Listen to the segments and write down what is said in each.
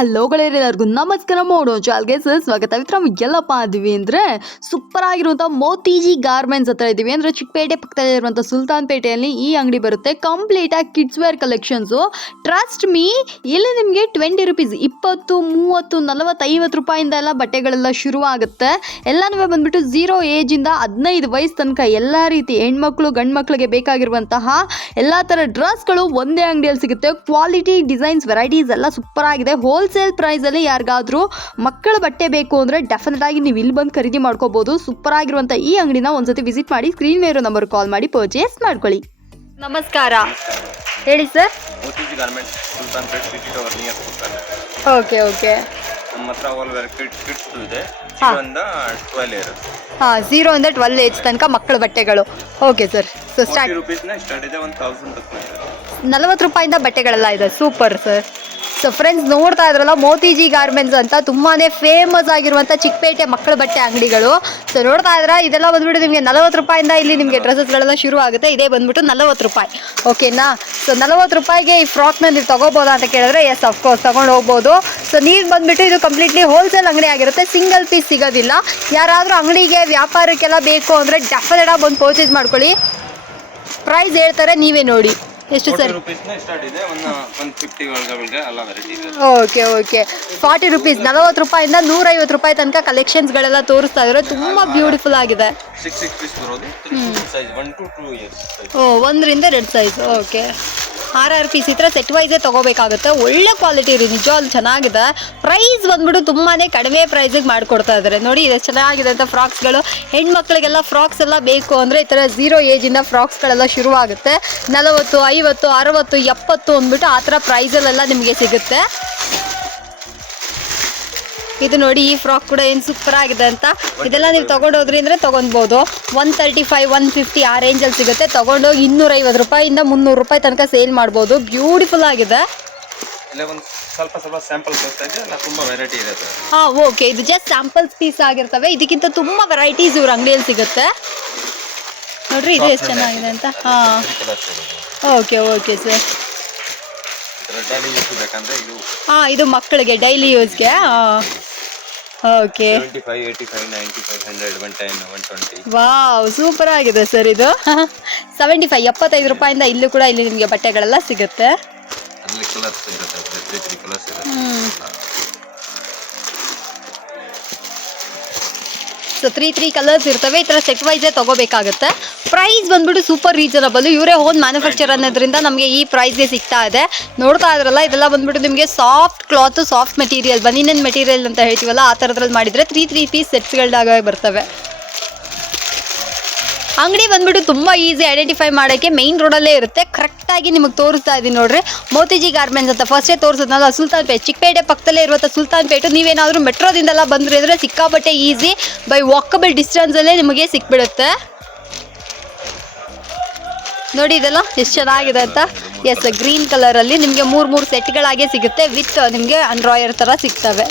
Hello ಗೆಳೆಯರೆಲ್ಲರಿಗೂ ನಮಸ್ಕಾರ ಮಾಡೋಣ ಚಾಲ್ಗೆ ಸ್ವಾಗತ. ನಾವು ಎಲ್ಲಪ್ಪ ಇದ್ದೀವಿ ಅಂದರೆ ಸೂಪರ್ ಆಗಿರುವಂಥ ಮೋತಿಜಿ ಗಾರ್ಮೆಂಟ್ಸ್ ಹತ್ರ ಇದ್ದೀವಿ. ಅಂದರೆ ಚಿಕ್ಕಪೇಟೆ ಪಕ್ಕದಲ್ಲಿರುವಂಥ ಸುಲ್ತಾನ್ ಪೇಟೆಯಲ್ಲಿ ಈ ಅಂಗಡಿ ಬರುತ್ತೆ. ಕಂಪ್ಲೀಟಾಗಿ kids wear collections. Trust me, ಇಲ್ಲಿ ನಿಮಗೆ 20 ರೂಪೀಸ್ 20, 30, 40, 50 ರೂಪಾಯಿಂದ ಎಲ್ಲ ಬಟ್ಟೆಗಳೆಲ್ಲ ಶುರುವಾಗುತ್ತೆ. ಎಲ್ಲನೂ ಬಂದುಬಿಟ್ಟು 0 ಏಜಿಂದ 15 ವಯಸ್ಸು ತನಕ ಎಲ್ಲ ರೀತಿ ಹೆಣ್ಮಕ್ಳು ಗಂಡು ಮಕ್ಕಳಿಗೆ ಬೇಕಾಗಿರುವಂತಹ ಎಲ್ಲ ಥರ ಡ್ರೆಸ್ಗಳು ಒಂದೇ ಅಂಗಡಿಯಲ್ಲಿ ಸಿಗುತ್ತೆ. ಕ್ವಾಲಿಟಿ, ಡಿಸೈನ್ಸ್, ವೆರೈಟೀಸ್ ಎಲ್ಲ ಸೂಪರ್ ಆಗಿದೆ. ಹೋಲ್ಸೇಲ್ ಪ್ರೈಸಲ್ಲಿ ಯಾರಿಗಾದ್ರೂ ಮಕ್ಕಳ ಬಟ್ಟೆ ಬೇಕು ಅಂದರೆ ಡೆಫಿನೆಟ್ ಆಗಿ ನೀವು ಇಲ್ಲಿ ಬಂದು ಖರೀದಿ ಮಾಡ್ಕೋಬಹುದು. ಸೂಪರ್ ಆಗಿರುವಂಥ ಈ ಅಂಗಡಿನ ಒಂದ್ಸತಿ ವಿಸಿಟ್ ಮಾಡಿ, ಸ್ಕ್ರೀನ್ ಮೇಲೆ ನಂಬರ್ ಕಾಲ್ ಮಾಡಿ ಪರ್ಚೇಸ್ ಮಾಡ್ಕೊಳ್ಳಿ. ನಮಸ್ಕಾರ, ಹೇಳಿ sir. Motiji garments, Sultan Pet, city tower near Sultan. Okay okay. ನಮ್ಮ ಹತ್ರ ಆಲ್ ವೇರ್ ಕಿಡ್ಸ್ ಇದೆ. 0 ಇಂದ 12 ಇಯರ್. 0 ಇಂದ 12 ಏಜ್ ತನಕ ಮಕ್ಕಳ ಬಟ್ಟೆಗಳು. Okay sir. ಸೊ ಸ್ಟಾರ್ಟ್ 40 ರೂಪೀಸ್ನ ಸ್ಟಾರ್ಟ್ ಇದೆ, 1000 ತನಕ ಇದೆ. 40 ರೂಪಾಯಿಂದ ಬಟ್ಟೆಗಳೆಲ್ಲ ಇದೆ. Super sir. ಸೊ ಫ್ರೆಂಡ್ಸ್, ನೋಡ್ತಾ ಇದ್ರಲ್ಲ ಮೋತಿಜಿ ಗಾರ್ಮೆಂಟ್ಸ್ ಅಂತ ತುಂಬಾ ಫೇಮಸ್ ಆಗಿರುವಂಥ ಚಿಕ್ಕಪೇಟೆ ಮಕ್ಕಳ ಬಟ್ಟೆ ಅಂಗಡಿಗಳು. ಸೊ ನೋಡ್ತಾ ಇದ್ರೆ ಇದೆಲ್ಲ ಬಂದ್ಬಿಟ್ಟು ನಿಮಗೆ 40 ರೂಪಾಯಿಂದ ಇಲ್ಲಿ ನಿಮಗೆ ಡ್ರೆಸ್ಸಸ್ಗಳೆಲ್ಲ ಶುರು ಆಗುತ್ತೆ. ಇದೇ ಬಂದ್ಬಿಟ್ಟು 40 ರೂಪಾಯಿ. ಓಕೆನಾ? ಸೊ 40 ರೂಪಾಯಿಗೆ ಈ ಫ್ರಾಕ್ನ ನೀವು ತೊಗೋಬೋದಾ ಅಂತ ಕೇಳಿದ್ರೆ ಎಸ್, ಅಫ್ಕೋರ್ಸ್ ತೊಗೊಂಡು ಹೋಗ್ಬೋದು. ಸೊ ನೀವು ಬಂದ್ಬಿಟ್ಟು ಇದು ಕಂಪ್ಲೀಟ್ಲಿ ಹೋಲ್ಸೇಲ್ ಅಂಗಡಿ ಆಗಿರುತ್ತೆ. ಸಿಂಗಲ್ ಪೀಸ್ ಸಿಗೋದಿಲ್ಲ. ಯಾರಾದರೂ ಅಂಗಡಿಗೆ ವ್ಯಾಪಾರಕ್ಕೆಲ್ಲ ಬೇಕು ಅಂದರೆ ಡೆಫಿನೆಟ್ ಆಗಿ ಬಂದು ಪರ್ಚೇಸ್ ಮಾಡ್ಕೊಳ್ಳಿ. ಪ್ರೈಸ್ ಹೇಳ್ತಾರೆ, ನೀವೇ ನೋಡಿ. ಎಷ್ಟು ಸರ್? 40 ರೂಪೀಸ್ನ ಸ್ಟಾರ್ಟ್ ಇದೆ, 150 ಒಳಗೆ ಎಲ್ಲ ವೆರೈಟಿ ಇದೆ. Okay okay. 40 ರೂಪೀಸ್, 40 ರೂಪಾಯಿಂದ 150 ರೂಪಾಯಿ ತನಕ ಕಲೆಕ್ಷನ್ಸ್ಗಳೆಲ್ಲ ತೋರಿಸ್ತಾ ಇದ್ದಾರೆ. ತುಂಬ ಬ್ಯೂಟಿಫುಲ್ ಆಗಿದೆ. 6 ಪೀಸ್ ಬರೋದು, ಸೈಜ್ 1 to 2 ಇಯರ್ಸ್. 1 ರಿಂದ 2 ಸೈಜ್. ಓಕೆ. 6 ಪೀಸ್ ಈ ಥರ ಸೆಟ್ ವೈಸೇ ತೊಗೋಬೇಕಾಗುತ್ತೆ. ಒಳ್ಳೆ ಕ್ವಾಲಿಟಿ ಇದೆ, ನಿಜವಾಗ್ಲೂ ಚೆನ್ನಾಗಿದೆ. ಪ್ರೈಸ್ ಬಂದ್ಬಿಟ್ಟು ತುಂಬಾ ಕಡಿಮೆ ಪ್ರೈಸಿಗೆ ಮಾಡಿಕೊಡ್ತಾ ಇದ್ದಾರೆ. ನೋಡಿ ಇದು ಚೆನ್ನಾಗಿದೆ ಅಂತ ಫ್ರಾಕ್ಸ್ಗಳು. ಹೆಣ್ಮಕ್ಳಿಗೆಲ್ಲ ಫ್ರಾಕ್ಸ್ ಎಲ್ಲ ಬೇಕು ಅಂದರೆ ಈ ಥರ 0 ಏಜಿಂದ ಫ್ರಾಕ್ಸ್ಗಳೆಲ್ಲ ಶುರುವಾಗುತ್ತೆ. 40, 50, 60, 70 ಅಂದ್ಬಿಟ್ಟು ಆ ಥರ ಪ್ರೈಸಲ್ಲೆಲ್ಲ ನಿಮಗೆ ಸಿಗುತ್ತೆ. ಇದು ನೋಡಿ, ಈ ಫ್ರಾಕ್ ಕೂಡ ಏನು ಸೂಪರ್ ಆಗಿದೆ ಅಂತ. ಇದೆಲ್ಲ ನೀವು ತೊಗೊಂಡೋದ್ರಿ ಅಂದರೆ ತೊಗೊಳ್ಬೋದು. 135, 150 ಆ ರೇಂಜಲ್ಲಿ ಸಿಗುತ್ತೆ. ತೊಗೊಂಡೋಗಿ 250 ರೂಪಾಯಿಂದ 300 ರೂಪಾಯಿ ತನಕ ಸೇಲ್ ಮಾಡ್ಬೋದು. ಬ್ಯೂಟಿಫುಲ್ ಆಗಿದೆ. ಇಲ್ಲ ಒಂದು ಸ್ವಲ್ಪ ಸ್ಯಾಂಪಲ್ ಬರ್ತಾ ಇದೆ, ಎಲ್ಲ ತುಂಬ ವೆರೈಟಿ ಇದೆ ಸರ್. ಹಾಂ, ಓಕೆ. ಇದು ಜಸ್ಟ್ ಸ್ಯಾಂಪಲ್ಸ್ ಪೀಸ್ ಆಗಿರ್ತವೆ. ಇದಕ್ಕಿಂತ ತುಂಬ ವೆರೈಟೀಸ್ ಇವ್ರ ಅಂಗಡಿಯಲ್ಲಿ ಸಿಗುತ್ತೆ. ನೋಡ್ರಿ ಇದು ಎಷ್ಟು ಚೆನ್ನಾಗಿದೆ ಅಂತ. ಹಾಂ, ಓಕೆ ಓಕೆ ಸರ್. ಹಾಂ, ಇದು ಮಕ್ಕಳಿಗೆ ಡೈಲಿ ಯೂಸ್ಗೆ. ಓಕೆ. 75, 85, 95, 100, 110, 120. ವಾವ್, ಸೂಪರ್ ಆಗಿದೆ ಸರ್ ಇದು. 75, 75 ರೂಪಾಯಿಂದ ಇಲ್ಲೂ ಕೂಡ ಇಲ್ಲಿ ನಿಮಗೆ ಬಟ್ಟೆಗಳೆಲ್ಲ ಸಿಗುತ್ತೆ. ಅದರಲ್ಲಿ ಕಲರ್ಸ್ ಇರುತ್ತೆ, 3 ಕಲರ್ಸ್ ಇರುತ್ತೆ. ಸೊ 3 ಕಲರ್ಸ್ ಇರ್ತವೆ. ಈ ಥರ ಸೆಟ್ ವೈಸೇ ತೊಗೋಬೇಕಾಗುತ್ತೆ. ಪ್ರೈಸ್ ಬಂದ್ಬಿಟ್ಟು ಸೂಪರ್ ರೀಸನಬಲ್. ಇವರೇ ಓನ್ ಮ್ಯಾನುಫ್ಯಾಕ್ಚರ್ ಅನ್ನೋದ್ರಿಂದ ನಮಗೆ ಈ ಪ್ರೈಸ್ಗೆ ಸಿಗ್ತಾ ಇದೆ. ನೋಡ್ತಾ ಇದ್ರಲ್ಲ, ಇದೆಲ್ಲ ಬಂದ್ಬಿಟ್ಟು ನಿಮಗೆ soft cloth, soft material, banian material ಅಂತ ಹೇಳ್ತೀವಲ್ಲ, ಆ ಥರದ್ರಲ್ಲಿ ಮಾಡಿದರೆ 3 ಪೀಸ್ ಸೆಟ್ಸ್ಗಳಾಗ ಬರ್ತವೆ. ಅಂಗಡಿ ಬಂದ್ಬಿಟ್ಟು ತುಂಬ ಈಸಿ ಐಡೆಂಟಿಫೈ ಮಾಡೋಕ್ಕೆ. ಮೈನ್ ರೋಡಲ್ಲೇ ಇರುತ್ತೆ. ಕರೆಕ್ಟಾಗಿ ನಿಮಗೆ ತೋರಿಸ್ತಾ ಇದ್ದೀನಿ ನೋಡ್ರಿ, ಮೋತಿಜಿ ಗಾರ್ಮೆಂಟ್ಸ್ ಅಂತ. ಫಸ್ಟೇ ತೋರಿಸೋದ್ನಲ್ಲ ಸುಲ್ತಾನ್ ಪೇಟ್, ಚಿಕ್ಕಪೇಟೆ ಪಕ್ಕದಲ್ಲೇ ಇರುವಂಥ ಸುಲ್ತಾನ್ ಪೇಟು. ನೀವೇನಾದರೂ ಮೆಟ್ರೋದಿಂದೆಲ್ಲ ಬಂದ್ರಿ ಅಂದರೆ ಸಿಕ್ಕಾಪಟ್ಟೆ ಈಸಿ, ಬೈ ವಾಕಬಲ್ ಡಿಸ್ಟೆನ್ಸಲ್ಲೇ ನಿಮಗೆ ಸಿಕ್ಬಿಡುತ್ತೆ. ನೋಡಿ ಇದೆಲ್ಲ ಎಷ್ಟು ಚೆನ್ನಾಗಿದೆ ಅಂತ. ಎಸ್, ಗ್ರೀನ್ ಕಲರಲ್ಲಿ ನಿಮಗೆ 3 ಸೆಟ್ಗಳಾಗೆ ಸಿಗುತ್ತೆ. ವಿತ್ ನಿಮಗೆ ಅಂಡ್ರಾಯರ್ ಥರ ಸಿಗ್ತವೆ.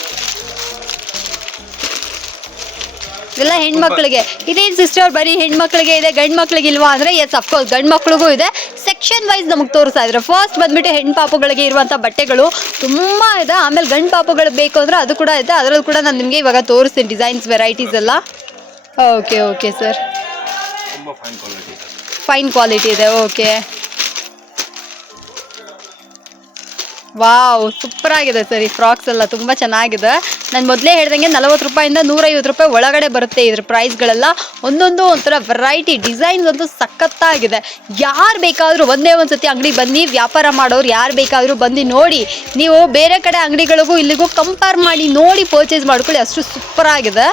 ಇದೆಲ್ಲ ಹೆಣ್ಮಕ್ಳಿಗೆ. ಇದೇನು ಸಿಸ್ಟರ್ ಬರೀ ಹೆಣ್ಮಕ್ಳಿಗೆ ಇದೆ, ಗಂಡು ಮಕ್ಳಿಗೆ ಇಲ್ವಾ ಅಂದರೆ ಎಸ್, ಅಫ್ಕೋರ್ಸ್ ಗಂಡು ಮಕ್ಳಿಗೂ ಇದೆ. ಸೆಕ್ಷನ್ ವೈಸ್ ನಮಗೆ ತೋರಿಸ್ತಾ ಇದ್ದಾರೆ. ಫಸ್ಟ್ ಬಂದ್ಬಿಟ್ಟು ಹೆಣ್ಣು ಪಾಪುಗಳಿಗೆ ಇರುವಂಥ ಬಟ್ಟೆಗಳು ತುಂಬ ಇದೆ. ಆಮೇಲೆ ಗಂಡು ಪಾಪುಗಳು ಬೇಕು ಅಂದರೆ ಅದು ಕೂಡ ಇದೆ. ಅದರಲ್ಲಿ ಕೂಡ ನಾನು ನಿಮಗೆ ಇವಾಗ ತೋರಿಸ್ತೀನಿ ಡಿಸೈನ್ಸ್, ವೆರೈಟೀಸ್ ಎಲ್ಲ. Okay okay sir. ತುಂಬ ಫೈನ್ ಕ್ವಾಲಿಟಿ ಇದೆ. ಓಕೆ. ವಾವ್, ಸೂಪರ್ ಆಗಿದೆ ಸರ್. ಈ ಫ್ರಾಕ್ಸ್ ಎಲ್ಲ ತುಂಬ ಚೆನ್ನಾಗಿದೆ. ನಾನು ಮೊದಲೇ ಹೇಳ್ದಂಗೆ 40 ರೂಪಾಯಿಂದ 150 ರೂಪಾಯಿ ಒಳಗಡೆ ಬರುತ್ತೆ ಇದ್ರ ಪ್ರೈಸ್ಗಳೆಲ್ಲ. ಒಂದೊಂದು ಒಂಥರ ವೆರೈಟಿ ಡಿಸೈನ್ಸ್ ಅಂತೂ ಸಖತ್ತಾಗಿದೆ. ಯಾರು ಬೇಕಾದರೂ ಒಂದೇ ಒಂದು ಸತಿ ಅಂಗಡಿ ಬನ್ನಿ, ವ್ಯಾಪಾರ ಮಾಡೋರು ಯಾರು ಬೇಕಾದರೂ ಬಂದು ನೋಡಿ. ನೀವು ಬೇರೆ ಕಡೆ ಅಂಗಡಿಗಳಿಗೂ ಇಲ್ಲಿಗೂ ಕಂಪೇರ್ ಮಾಡಿ ನೋಡಿ ಪರ್ಚೇಸ್ ಮಾಡ್ಕೊಳ್ಳಿ. ಅಷ್ಟು ಸೂಪರ್ ಆಗಿದೆ.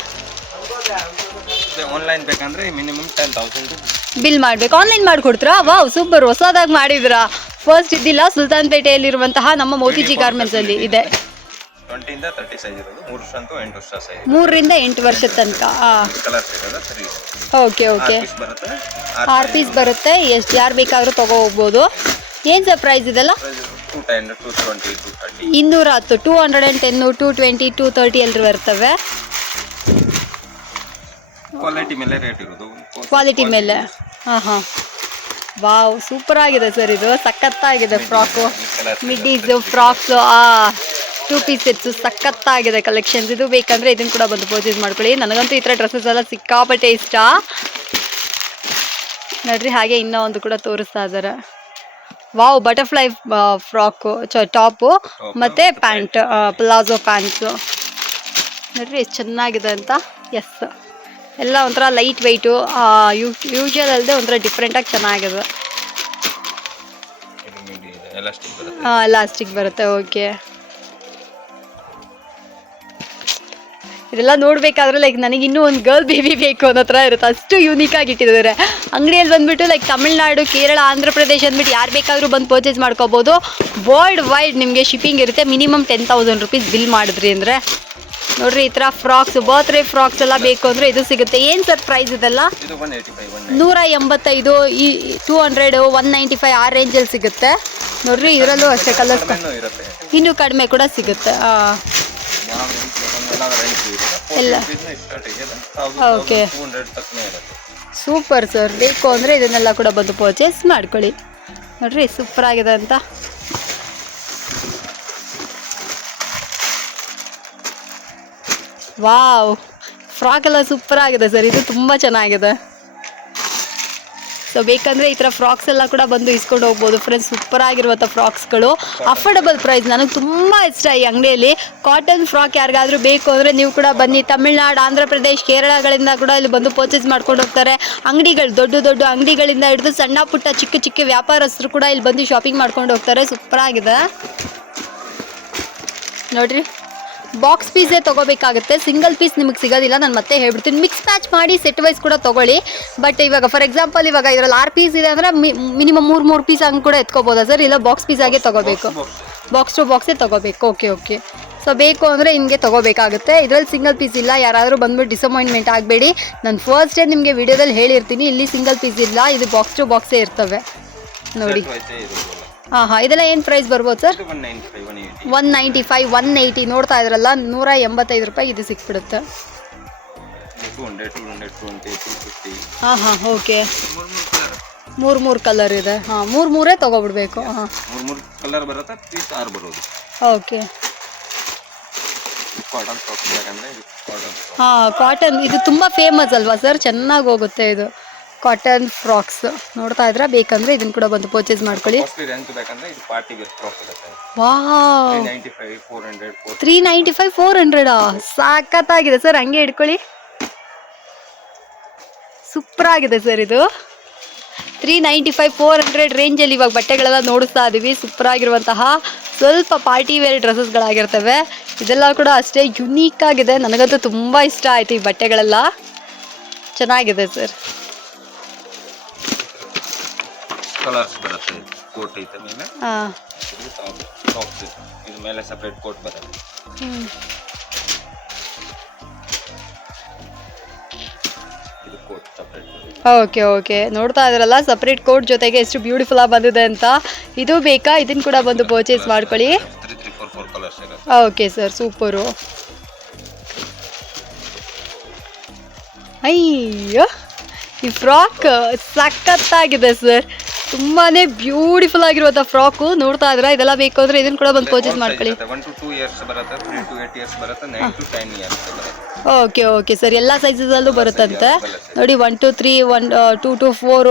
ಆನ್ಲೈನ್ ಬೇಕಂದ್ರೆ ಮಿನಿಮಮ್ 10,000 ಬಿಲ್ ಮಾಡಬೇಕು. ಆನ್ಲೈನ್ ಮಾಡಿಕೊಡ್ತೀರಾ? ವಾವ್, ಸೂಪರ್, ಹೊಸದಾಗಿ ಮಾಡಿದ್ರಾ. ಫಸ್ಟ್ ಇದ್ದಿಲ್ಲ ಸುಲ್ತಾನ್ ಪೇಟೆಯಲ್ಲಿರುವಂತಹ ನಮ್ಮ ಮೋತಿಜಿ ಗಾರ್ಮೆಂಟ್ಸಲ್ಲಿ ಇದೆ. 20 ಇಂದ 30 ಸೈಜ್ ಇರೋದು, 3 ವರ್ಷ ಅಂತೂ 8 ವರ್ಷ ಸೈಜ್, 3 ರಿಂದ 8 ವರ್ಷದ ತನಕ. ಕಲರ್ಸ್ ಇರೋದು 3. Okay okay. 6 ಪೀಸ್ ಬರುತ್ತೆ. ಎಷ್ಟು ಯಾರು ಬೇಕಾದರೂ ತಗೋ ಹೋಗ್ಬೋದು. ಏನು ಸರ್ ಪ್ರೈಸ್ ಇದೆಲ್ಲ? 210, 220, 230. 210, 210, 220, 230 ಎಲ್ಲರೂ ಬರ್ತವೆ. ಕ್ವಾಲಿಟಿ ಮೇಲೆ ರೇಟ್ ಇರೋದು. ಕ್ವಾಲಿಟಿ ಮೇಲೆ. ಹಾಂ ಹಾಂ. ವಾವ್, ಸೂಪರ್ ಆಗಿದೆ ಸರ್. ಇದು ಸಖತ್ತಾಗಿದೆ ಫ್ರಾಕು, ಮಿಡ್ಡೀಸು, ಫ್ರಾಕ್ಸು. 2 ಪೀಸ್ ಸೆಟ್ಸು ಸಖತ್ತಾಗಿದೆ ಕಲೆಕ್ಷನ್ಸ್. ಇದು ಬೇಕಂದರೆ ಇದನ್ನು ಕೂಡ ಬಂದು ಪರ್ಚೇಸ್ ಮಾಡ್ಕೊಳ್ಳಿ. ನನಗಂತೂ ಈ ಥರ ಡ್ರೆಸ್ಸಸ್ ಎಲ್ಲ ಸಿಕ್ಕಾಪಟ್ಟೆ ಇಷ್ಟ ನೋಡ್ರಿ. ಹಾಗೆ ಇನ್ನೂ ಒಂದು ಕೂಡ ತೋರಿಸ್ತಾ ಇದ್ದಾರೆ. ವಾವ್, ಬಟರ್ಫ್ಲೈ ಫ್ರಾಕು ಟಾಪು ಮತ್ತು ಪ್ಯಾಂಟ್, ಪ್ಲಾಜೋ ಪ್ಯಾಂಟ್ಸು ನೋಡ್ರಿ ಎಷ್ಟು ಚೆನ್ನಾಗಿದೆ ಅಂತ. ಎಸ್, ಎಲ್ಲ ಒಂಥರ ಲೈಟ್ ವೆಯ್ಟು, ಯೂಶುವಲ್ ಅಲ್ಲದೆ ಒಂಥರ ಡಿಫ್ರೆಂಟಾಗಿ ಚೆನ್ನಾಗಿದೆ. ಎಲಾಸ್ಟಿಕ್ ಬರುತ್ತೆ. ಓಕೆ, ಇದೆಲ್ಲ ನೋಡಬೇಕಾದ್ರೆ ಲೈಕ್ ನನಗೆ ಇನ್ನೂ ಒಂದು ಗರ್ಲ್ ಬೇಬಿ ಬೇಕು ಅನ್ನೋ ಥರ ಇರುತ್ತೆ, ಅಷ್ಟು ಯೂನಿಕಾಗಿ ಇಟ್ಟಿದ್ದಾರೆ. ಅಂಗಡಿಯಲ್ಲಿ ಬಂದುಬಿಟ್ಟು ಲೈಕ್ ತಮಿಳ್ನಾಡು, ಕೇರಳ, ಆಂಧ್ರ ಪ್ರದೇಶ ಅಂದ್ಬಿಟ್ಟು ಯಾರು ಬೇಕಾದರೂ ಬಂದು ಪರ್ಚೇಸ್ ಮಾಡ್ಕೋಬೋದು. ವರ್ಲ್ಡ್ ವೈಡ್ ನಿಮಗೆ ಶಿಪ್ಪಿಂಗ್ ಇರುತ್ತೆ. ಮಿನಿಮಮ್ 10,000 ರೂಪೀಸ್ ಬಿಲ್ ಮಾಡಿದ್ರಿ ಅಂದರೆ ನೋಡ್ರಿ. ಈ ಥರ ಫ್ರಾಕ್ಸ್, ಬರ್ತ್ಡೇ ಫ್ರಾಕ್ಸ್ ಎಲ್ಲ ಬೇಕು ಅಂದರೆ ಇದು ಸಿಗುತ್ತೆ. ಏನು ಸರ್ ಪ್ರೈಸ್ ಇದೆಲ್ಲ? 185, ಈ 200, 195 ಆ ರೇಂಜಲ್ಲಿ ಸಿಗುತ್ತೆ ನೋಡ್ರಿ. ಇದರಲ್ಲೂ ಅಷ್ಟೇ ಕಲರ್ಸ್ ಇನ್ನೂ ಕಡಿಮೆ ಕೂಡ ಸಿಗುತ್ತೆ. ಎಲ್ಲ ಓಕೆ, ಸೂಪರ್ ಸರ್. ಬೇಕು ಅಂದರೆ ಇದನ್ನೆಲ್ಲ ಕೂಡ ಬಂದು ಪರ್ಚೇಸ್ ಮಾಡ್ಕೊಳ್ಳಿ ನೋಡ್ರಿ. ಸೂಪರ್ ಆಗಿದೆ ಅಂತ. ವಾವ್, ಫ್ರಾಕ್ ಎಲ್ಲ ಸೂಪರ್ ಆಗಿದೆ ಸರ್. ಇದು ತುಂಬ ಚೆನ್ನಾಗಿದೆ. ಸೊ ಬೇಕಂದರೆ ಈ ಥರ ಫ್ರಾಕ್ಸ್ ಎಲ್ಲ ಕೂಡ ಬಂದು ಇಸ್ಕೊಂಡು ಹೋಗ್ಬೋದು ಫ್ರೆಂಡ್ಸ್. ಸೂಪರ್ ಆಗಿರುವಂಥ ಫ್ರಾಕ್ಸ್ಗಳು, ಅಫೋರ್ಡಬಲ್ ಪ್ರೈಸ್. ನನಗೆ ತುಂಬ ಇಷ್ಟ ಈ ಅಂಗಡಿಯಲ್ಲಿ. ಕಾಟನ್ ಫ್ರಾಕ್ ಯಾರಿಗಾದರೂ ಬೇಕು ಅಂದರೆ ನೀವು ಕೂಡ ಬನ್ನಿ. ತಮಿಳ್ನಾಡು, ಆಂಧ್ರ ಪ್ರದೇಶ್, ಕೇರಳಗಳಿಂದ ಕೂಡ ಇಲ್ಲಿ ಬಂದು ಪರ್ಚೇಸ್ ಮಾಡ್ಕೊಂಡು ಹೋಗ್ತಾರೆ. ಅಂಗಡಿಗಳು, ದೊಡ್ಡ ದೊಡ್ಡ ಅಂಗಡಿಗಳಿಂದ ಹಿಡಿದು ಸಣ್ಣ ಪುಟ್ಟ ಚಿಕ್ಕ ಚಿಕ್ಕ ವ್ಯಾಪಾರಸ್ಥರು ಕೂಡ ಇಲ್ಲಿ ಬಂದು ಶಾಪಿಂಗ್ ಮಾಡ್ಕೊಂಡು ಹೋಗ್ತಾರೆ. ಸೂಪರ್ ಆಗಿದೆ ನೋಡ್ರಿ. ಬಾಕ್ಸ್ ಪೀಸೇ ತೊಗೋಬೇಕಾಗುತ್ತೆ, ಸಿಂಗಲ್ ಪೀಸ್ ನಿಮಗೆ ಸಿಗೋದಿಲ್ಲ. ನಾನು ಮತ್ತೆ ಹೇಳ್ಬಿಡ್ತೀನಿ, ಮಿಕ್ಸ್ ಮ್ಯಾಚ್ ಮಾಡಿ ಸೆಟ್ ವೈಸ್ ಕೂಡ ತೊಗೊಳ್ಳಿ. ಬಟ್ ಇವಾಗ ಫಾರ್ ಎಕ್ಸಾಂಪಲ್ ಇವಾಗ ಇದರಲ್ಲಿ 6 ಪೀಸ್ ಇದೆ ಅಂದರೆ ಮಿನಿಮಮ್ 3 ಪೀಸ್ ಹಂಗೆ ಕೂಡ ಎತ್ಕೋಬೋದಾ ಸರ್? ಇಲ್ಲ ಬಾಕ್ಸ್ ಪೀಸ್ ಆಗೇ ತೊಗೋಬೇಕು? ಬಾಕ್ಸ್ ಟು ಬಾಕ್ಸೇ ತೊಗೋಬೇಕು. ಓಕೆ. ಸೊ ಬೇಕು ಅಂದರೆ ಹಿಂಗೆ ತೊಗೋಬೇಕಾಗುತ್ತೆ. ಇದರಲ್ಲಿ ಸಿಂಗಲ್ ಪೀಸ್ ಇಲ್ಲ. ಯಾರಾದರೂ ಬಂದ್ಬಿಟ್ಟು ಡಿಸಪಾಯಿಂಟ್ಮೆಂಟ್ ಆಗಬೇಡಿ. ನಾನು ಫಸ್ಟ್ ಡೇ ನಿಮಗೆ ವಿಡಿಯೋದಲ್ಲಿ ಹೇಳಿರ್ತೀನಿ, ಇಲ್ಲಿ ಸಿಂಗಲ್ ಪೀಸ್ ಇಲ್ಲ, ಇದು ಬಾಕ್ಸ್ ಟು ಬಾಕ್ಸೇ ಇರ್ತವೆ ನೋಡಿ. ಹಾಂ, ಇದೆಲ್ಲ ಏನು ಪ್ರೈಸ್ ಬರ್ಬೋದು ಸರ್? 195, 180 ನೋಡ್ತಾ ಇದ್ರಲ್ಲ, 185 ರೂಪಾಯಿ ಇದು ಸಿಕ್ಬಿಡುತ್ತೆ. ಹಾಂ, ಓಕೆ. 3 ಕಲರ್ ಇದೆ. ಹಾಂ, 3 ತೊಗೊಬಿಡ್ಬೇಕು. ಹಾಂ, 3 ಕಲರ್ ಬರುತ್ತೆ, ಪೀಸ್ 6 ಬರೋದು. ಓಕೆ. ಹಾಂ, ಕಾಟನ್ ಇದು ತುಂಬ ಫೇಮಸ್ ಅಲ್ವಾ ಸರ್? ಚೆನ್ನಾಗಿ ಹೋಗುತ್ತೆ ಇದು ಕಾಟನ್ ಫ್ರಾಕ್ಸ್. ನೋಡ್ತಾ ಇದ್ರೆ ಬೇಕಂದ್ರೆ ಇದನ್ನ ಕೂಡ ಬಂದು ಪರ್ಚೇಸ್ ಮಾಡ್ಕೊಳ್ಳಿ. ವಾವ್, 395, 400 ಸಾಕತ್ತಾಗಿದೆ ಸರ್. ಹಂಗೆ ಇಟ್ಕೊಳ್ಳಿ, ಸೂಪರ್ ಆಗಿದೆ ಸರ್. ಇದು 395, 400 ರೇಂಜಲ್ಲಿ ಇವಾಗ ಬಟ್ಟೆಗಳೆಲ್ಲ ನೋಡಿಸ್ತಾ ಇದ್ದೀವಿ. ಸೂಪರ್ ಆಗಿರುವಂತಹ ಸ್ವಲ್ಪ ಪಾರ್ಟಿ ವೇರ್ ಡ್ರೆಸ್ಸಸ್ಗಳಾಗಿರ್ತವೆ. ಇದೆಲ್ಲ ಕೂಡ ಅಷ್ಟೇ ಯುನೀಕ್ ಆಗಿದೆ. ನನಗಂತೂ ತುಂಬ ಇಷ್ಟ ಆಯಿತು ಈ ಬಟ್ಟೆಗಳೆಲ್ಲ, ಚೆನ್ನಾಗಿದೆ ಸರ್. ಕಲರ್ಸ್ ಬರುತ್ತೆ. ಕೋಟ್ ಐತೆ ಮೇಲೆ, ಇದು ಮೇಲೆ ಸೆಪರೇಟ್ ಕೋಟ್ ಬರುತ್ತೆ. ಇದು ಕೋಟ್ ಸೆಪರೇಟ್. ಓಕೆ. ನೋಡ್ತಾ ಇದ್ರಲ್ಲ, ಸಪ್ರೇಟ್ ಕೋಟ್ ಜೊತೆಗೆ ಎಷ್ಟು ಬ್ಯೂಟಿಫುಲ್ ಆಗಿ ಬಂದಿದೆ ಅಂತ. ಇದು ಬೇಕಾ? ಇದನ್ನ ಕೂಡ ಬಂದು ಪರ್ಚೇಸ್ ಮಾಡ್ಕೊಳ್ಳಿ. 3, 4 ಕಲರ್ಸ್ ಇದೆ. Okay sir, super. ಅಯ್ಯೋ, ಈ ಫ್ರಾಕ್ ಸಖತ್ತಾಗಿದೆ ಸರ್. ತುಂಬಾ ಬ್ಯೂಟಿಫುಲ್ ಆಗಿರುವಂಥ ಫ್ರಾಕು. ನೋಡ್ತಾ ಇದ್ರೆ ಇದೆಲ್ಲ ಬೇಕು ಅಂದರೆ ಇದನ್ನು ಕೂಡ ಬಂದು ಪರ್ಚೇಸ್ ಮಾಡ್ಕೊಳ್ಳಿ. 1 to 2 years ಬರುತ್ತೆ, 3 to 8 years ಬರುತ್ತೆ, 9 to 10 years ಬರುತ್ತೆ. ಓಕೆ ಸರ್, ಎಲ್ಲ ಸೈಜಸಲ್ಲೂ ಬರುತ್ತಂತೆ ನೋಡಿ. 1 to 3, 2 to 4,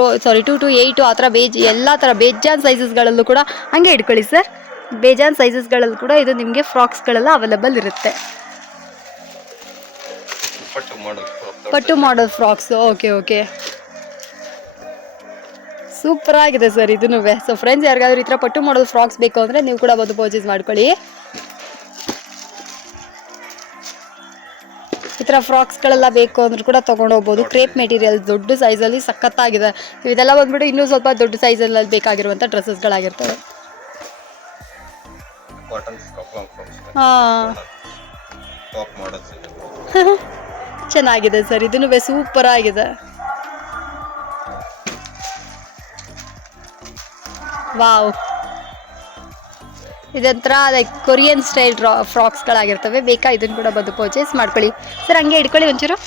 2 to 8 ಆ ಥರ ಎಲ್ಲ ಥರ ಬೇಜಾನ್ ಸೈಜಸ್ಗಳಲ್ಲೂ ಕೂಡ ಹಂಗೆ ಇಟ್ಕೊಳ್ಳಿ ಸರ್. ಬೇಜಾನ್ ಸೈಜಸ್ಗಳಲ್ಲೂ ಕೂಡ ಇದು ನಿಮಗೆ ಫ್ರಾಕ್ಸ್ಗಳೆಲ್ಲ ಅವೈಲೇಬಲ್ ಇರುತ್ತೆ. ಪಟ್ಟು ಮಾಡಲ್ ಫ್ರಾಕ್ಸ್. ಓಕೆ, ಸೂಪರ್ ಆಗಿದೆ ಸರ್ ಇದನ್ನು. ಸೊ ಫ್ರೆಂಡ್ಸ್, ಯಾರಿಗಾದ್ರೂ ಈ ಥರ ಪಟ್ಟು ಮಾಡಲ್ ಫ್ರಾಕ್ಸ್ ಬೇಕು ಅಂದರೆ ನೀವು ಕೂಡ ಬಂದು ಪರ್ಚೇಸ್ ಮಾಡ್ಕೊಳ್ಳಿ. ಈ ಥರ ಫ್ರಾಕ್ಸ್ಗಳೆಲ್ಲ ಬೇಕು ಅಂದ್ರೂ ಕೂಡ ತೊಗೊಂಡು ಹೋಗ್ಬೋದು. ಕ್ರೇಪ್ ಮೆಟೀರಿಯಲ್ ದೊಡ್ಡ ಸೈಜಲ್ಲಿ ಸಖತ್ತಾಗಿದೆ. ಇದೆಲ್ಲ ಬಂದ್ಬಿಟ್ಟು ಇನ್ನೂ ಸ್ವಲ್ಪ ದೊಡ್ಡ ಸೈಜಲ್ಲಿ ಬೇಕಾಗಿರುವಂಥ ಡ್ರೆಸ್ಸಸ್ಗಳಾಗಿರ್ತವೆ. ಹಾಂ, ಚೆನ್ನಾಗಿದೆ ಸರ್. ಇದನ್ನು ಸೂಪರ್ ಆಗಿದೆ. ವಾವ್, ಇದೊಂಥರ ಲೈಕ್ ಕೊರಿಯನ್ ಸ್ಟೈಲ್ ಫ್ರಾಕ್ಸ್ಗಳಾಗಿರ್ತವೆ. ಬೇಕಾ? ಇದನ್ನು ಕೂಡ ಬಂದು ಪರ್ಚೇಸ್ ಮಾಡ್ಕೊಳ್ಳಿ ಸರ್. ಹಂಗೆ ಇಟ್ಕೊಳ್ಳಿ ಒಂಚೂರು.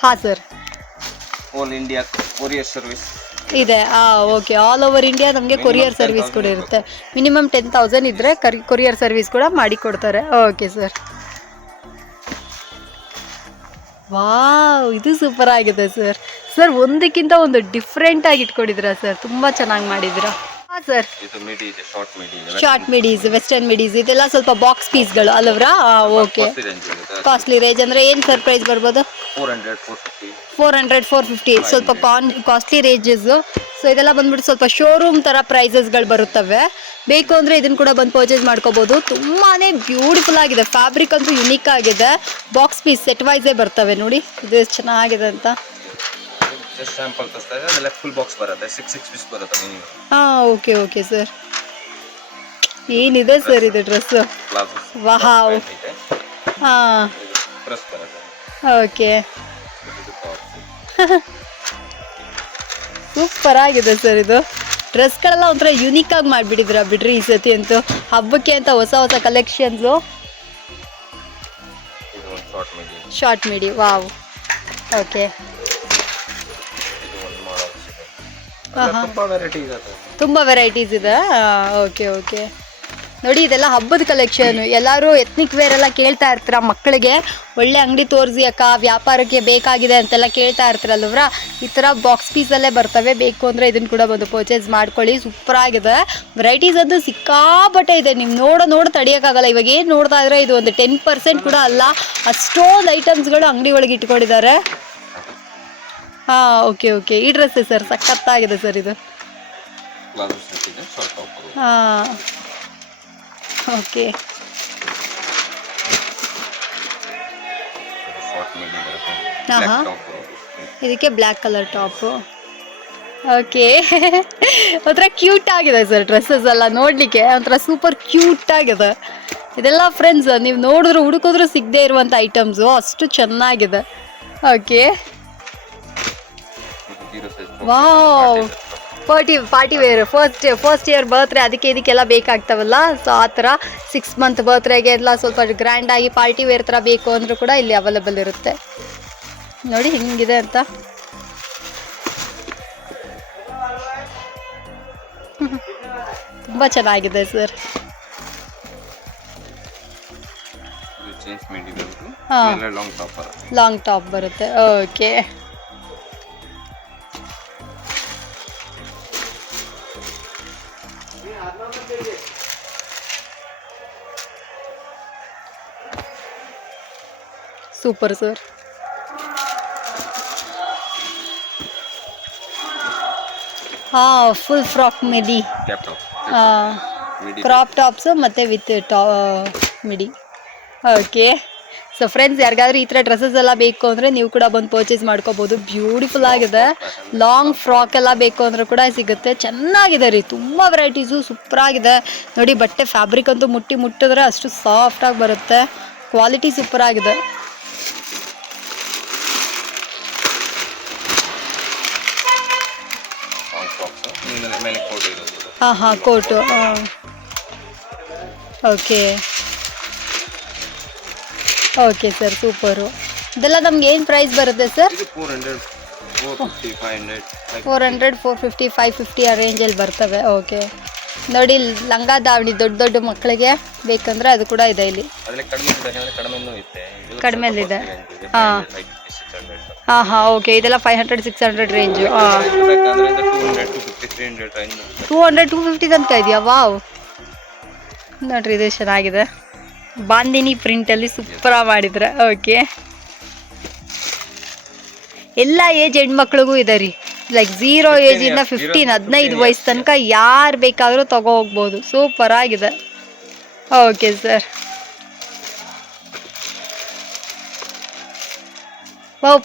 ಹಾಂ sir. All India courier service. ಇದೆ. ಓಕೆ, ಆಲ್ ಓವರ್ ಇಂಡಿಯಾ ನಮಗೆ ಕೊರಿಯರ್ ಸರ್ವಿಸ್ ಕೂಡ ಇರುತ್ತೆ. ಮಿನಿಮಮ್ 10,000 ಇದ್ದರೆ ಕೊರಿಯರ್ ಸರ್ವಿಸ್ ಕೂಡ ಮಾಡಿ ಕೊಡ್ತಾರೆ. Okay sir. ವಾವ್, ಇದು ಸೂಪರ್ ಆಗಿದೆ ಸರ್. ಸರ್ ಒಂದಕ್ಕಿಂತ ಒಂದು ಡಿಫ್ರೆಂಟ್ ಆಗಿ ಇಟ್ಕೊಂಡಿದ್ದೀರಾ ಸರ್, ತುಂಬ ಚೆನ್ನಾಗಿ ಮಾಡಿದ್ದೀರಾ. ಹಾಂ ಸರ್, ಇದು ಮಿಡಿ ಇದೆ, ಶಾರ್ಟ್ ಮಿಡಿ ಇದೆ. ಶಾರ್ಟ್ ಮಿಡೀಸ್, ವೆಸ್ಟರ್ನ್ ಮಿಡೀಸ್, ಇದೆಲ್ಲ ಸ್ವಲ್ಪ ಬಾಕ್ಸ್ ಪೀಸ್ಗಳು ಅಲ್ಲವ್ರಾ? ಓಕೆ. ಕಾಸ್ಟ್ಲಿ ರೇಂಜ್ ಅಂದರೆ ಏನು ಸರ್ ಪ್ರೈಸ್ ಬರ್ಬೋದು? 400, 450, ಸ್ವಲ್ಪ ಕಾಸ್ಟ್ಲಿ ರೇಂಜಸ್ಸು. ಸೊ ಇದೆಲ್ಲ ಬಂದ್ಬಿಟ್ಟು ಸ್ವಲ್ಪ ಶೋರೂಮ್ ಥರ ಪ್ರೈಸಸ್ಗಳು ಬರುತ್ತವೆ. ಬೇಕು ಅಂದರೆ ಇದನ್ನು ಕೂಡ ಬಂದು ಪರ್ಚೇಸ್ ಮಾಡ್ಕೋಬೋದು. ತುಂಬಾ ಬ್ಯೂಟಿಫುಲ್ ಆಗಿದೆ, ಫ್ಯಾಬ್ರಿಕ್ ಅಂತೂ ಯುನೀಕ್ ಆಗಿದೆ. ಬಾಕ್ಸ್ ಪೀಸ್ ಸೆಟ್ ವೈಸೇ ಬರ್ತವೆ ನೋಡಿ, ಇದು ಎಷ್ಟು ಚೆನ್ನಾಗಿದೆ ಅಂತ. ಸ್ಯಾಂಪಲ್ ತೋರಿಸ್ತಾ ಇದೆ, ಅದೆಲ್ಲ ಫುಲ್ ಬಾಕ್ಸ್ ಬರುತ್ತೆ, 6 ಪೀಸ್ ಬರುತ್ತೆ ಮಿನಿಮಮ್. Okay okay sir. ಏನಿದೆ ಸರ್ ಇದು ಡ್ರೆಸ್ಸು? ವಾವ್. ಪ್ರೆಸ್ ಬರುತ್ತೆ. ಓಕೆ. ಸೂಪರ್ ಆಗಿದೆ ಸರ್ ಇದು. ಡ್ರೆಸ್ಗಳೆಲ್ಲ ಒಂಥರ ಯುನೀಕ್ ಆಗಿ ಮಾಡಿಬಿಟ್ಟಿದ್ದೀರಾ ಬಿಡ್ರಿ ಈ ಸತಿ ಅಂತೂ. ಹಬ್ಬಕ್ಕೆ ಅಂತ ಹೊಸ ಹೊಸ ಕಲೆಕ್ಷನ್ಸು. ಶಾರ್ಟ್ ಮಿಡಿ, ವಾವ್. ಓಕೆ. ತುಂಬ ವೆರೈಟೀಸ್ ಇದೆ. Okay okay. ನೋಡಿ ಇದೆಲ್ಲ ಹಬ್ಬದ ಕಲೆಕ್ಷನ್. ಎಲ್ಲರೂ ಎತ್ನಿಕ್ ವೇರ್ ಎಲ್ಲ ಕೇಳ್ತಾ ಇರ್ತೀರ, ಮಕ್ಕಳಿಗೆ ಒಳ್ಳೆ ಅಂಗಡಿ ತೋರಿಸಿ ಅಕ್ಕ, ವ್ಯಾಪಾರಕ್ಕೆ ಬೇಕಾಗಿದೆ ಅಂತೆಲ್ಲ ಕೇಳ್ತಾ ಇರ್ತೀರಲ್ವ್ರ. ಈ ಥರ ಬಾಕ್ಸ್ ಪೀಸಲ್ಲೇ ಬರ್ತವೆ. ಬೇಕು ಅಂದರೆ ಇದನ್ನು ಕೂಡ ಬಂದು ಪರ್ಚೇಸ್ ಮಾಡ್ಕೊಳ್ಳಿ. ಸೂಪರಾಗಿದೆ. ವೆರೈಟೀಸ್ ಅದು ಸಿಕ್ಕಾಪಟ್ಟೆ ಇದೆ, ನೀವು ನೋಡ ತಡೆಯೋಕ್ಕಾಗಲ್ಲ. ಇವಾಗ ಏನು ನೋಡ್ತಾ ಇದ್ರೆ ಇದು ಒಂದು 10% ಕೂಡ ಅಲ್ಲ, ಅಷ್ಟೊಂದು ಐಟಮ್ಸ್ಗಳು ಅಂಗಡಿ ಒಳಗೆ ಇಟ್ಕೊಂಡಿದ್ದಾರೆ. Okay okay. ಈ ಡ್ರೆಸ್ ಸರ್ ಸಖತ್ತಾಗಿದೆ ಸರ್ ಇದು. ಓಕೆ. ಇದಕ್ಕೆ ಬ್ಲ್ಯಾಕ್ ಕಲರ್ ಟಾಪು. ಓಕೆ. ಒಂಥರ ಕ್ಯೂಟ್ ಆಗಿದೆ ಸರ್ ಡ್ರೆಸ್ಸಸ್ ಎಲ್ಲ ನೋಡಲಿಕ್ಕೆ, ಒಂಥರ ಸೂಪರ್ ಕ್ಯೂಟ್ ಆಗಿದೆ. ಇದೆಲ್ಲ ಫ್ರೆಂಡ್ಸ್ ನೀವು ನೋಡಿದ್ರು ಹುಡುಕಿದ್ರು ಸಿಗದೆ ಇರುವಂಥ ಐಟಮ್ಸು, ಅಷ್ಟು ಚೆನ್ನಾಗಿದೆ. Okay. Wow, party wear. First year birthday, ಅದಕ್ಕೆ ಇದಕ್ಕೆಲ್ಲ ಬೇಕಾಗ್ತಾವಲ್ಲ. ಸೊ ಆ ಥರ 6 ಮಂತ್ ಬರ್ತ್ಡೇಗೆ ಎಲ್ಲ ಸ್ವಲ್ಪ ಗ್ರ್ಯಾಂಡಾಗಿ ಪಾರ್ಟಿ ವೇರ್ ಥರ ಬೇಕು ಅಂದರೂ ಕೂಡ ಇಲ್ಲಿ ಅವೈಲೇಬಲ್ ಇರುತ್ತೆ. ನೋಡಿ ಹಿಂಗಿದೆ ಅಂತ. ತುಂಬ ಚೆನ್ನಾಗಿದೆ ಸರ್. ಲಾಂಗ್ ಟಾಪ್ ಬರುತ್ತೆ. Okay. Super sir. Full frock midi, crop tops ಮತ್ತು with midi. Okay. So friends, ಯಾರಿಗಾದ್ರೂ ಈ ಥರ ಡ್ರೆಸ್ಸಸ್ ಎಲ್ಲ ಬೇಕು ಅಂದರೆ ನೀವು ಕೂಡ ಬಂದು ಪರ್ಚೇಸ್ ಮಾಡ್ಕೋಬೋದು. ಬ್ಯೂಟಿಫುಲ್ ಆಗಿದೆ. ಲಾಂಗ್ ಫ್ರಾಕ್ ಎಲ್ಲ ಬೇಕು ಅಂದರೂ ಕೂಡ ಸಿಗುತ್ತೆ. ಚೆನ್ನಾಗಿದೆ ರೀ, ತುಂಬ ವೆರೈಟೀಸು ಸೂಪರಾಗಿದೆ. ನೋಡಿ ಬಟ್ಟೆ ಫ್ಯಾಬ್ರಿಕ್ ಅಂತೂ ಮುಟ್ಟಿದ್ರೆ ಅಷ್ಟು ಸಾಫ್ಟಾಗಿ ಬರುತ್ತೆ. ಕ್ವಾಲಿಟಿ ಸೂಪರಾಗಿದೆ. Coat. Okay okay sir, super. ಇದೆಲ್ಲ ನಮ್ಗೆ ಏನು ಪ್ರೈಸ್ ಬರುತ್ತೆ ಸರ್? 400, 450, 550 ಆ ರೇಂಜಲ್ಲಿ ಬರ್ತವೆ. ಓಕೆ. ನೋಡಿ ಲಂಗ ದಾವಣಿ ದೊಡ್ಡ ಮಕ್ಕಳಿಗೆ ಬೇಕಂದ್ರೆ ಅದು ಕೂಡ ಇದೆ ಇಲ್ಲಿ. ಕಡಿಮೆಲಿದೆ. ಓಕೆ. ಇದೆಲ್ಲ 500, 600 ರೇಂಜು. 200, 250 ತನಕ ಇದೆಯಾ? ವಾವ್. ನೋಡ್ರಿ ಇದು ಚೆನ್ನಾಗಿದೆ. ಬಾಂದಿನಿ ಪ್ರಿಂಟಲ್ಲಿ ಸೂಪರಾಗಿ ಮಾಡಿದ್ರೆ. ಓಕೆ. ಎಲ್ಲ ಏಜ್ ಹೆಣ್ಮಕ್ಳಿಗೂ ಇದೆ ರೀ, ಲೈಕ್ 0 ಏಜಿಂದ 15 ವಯಸ್ಸು ತನಕ ಯಾರು ಬೇಕಾದರೂ ತಗೋ ಹೋಗ್ಬೋದು. ಸೂಪರಾಗಿದೆ. Okay sir. Wow,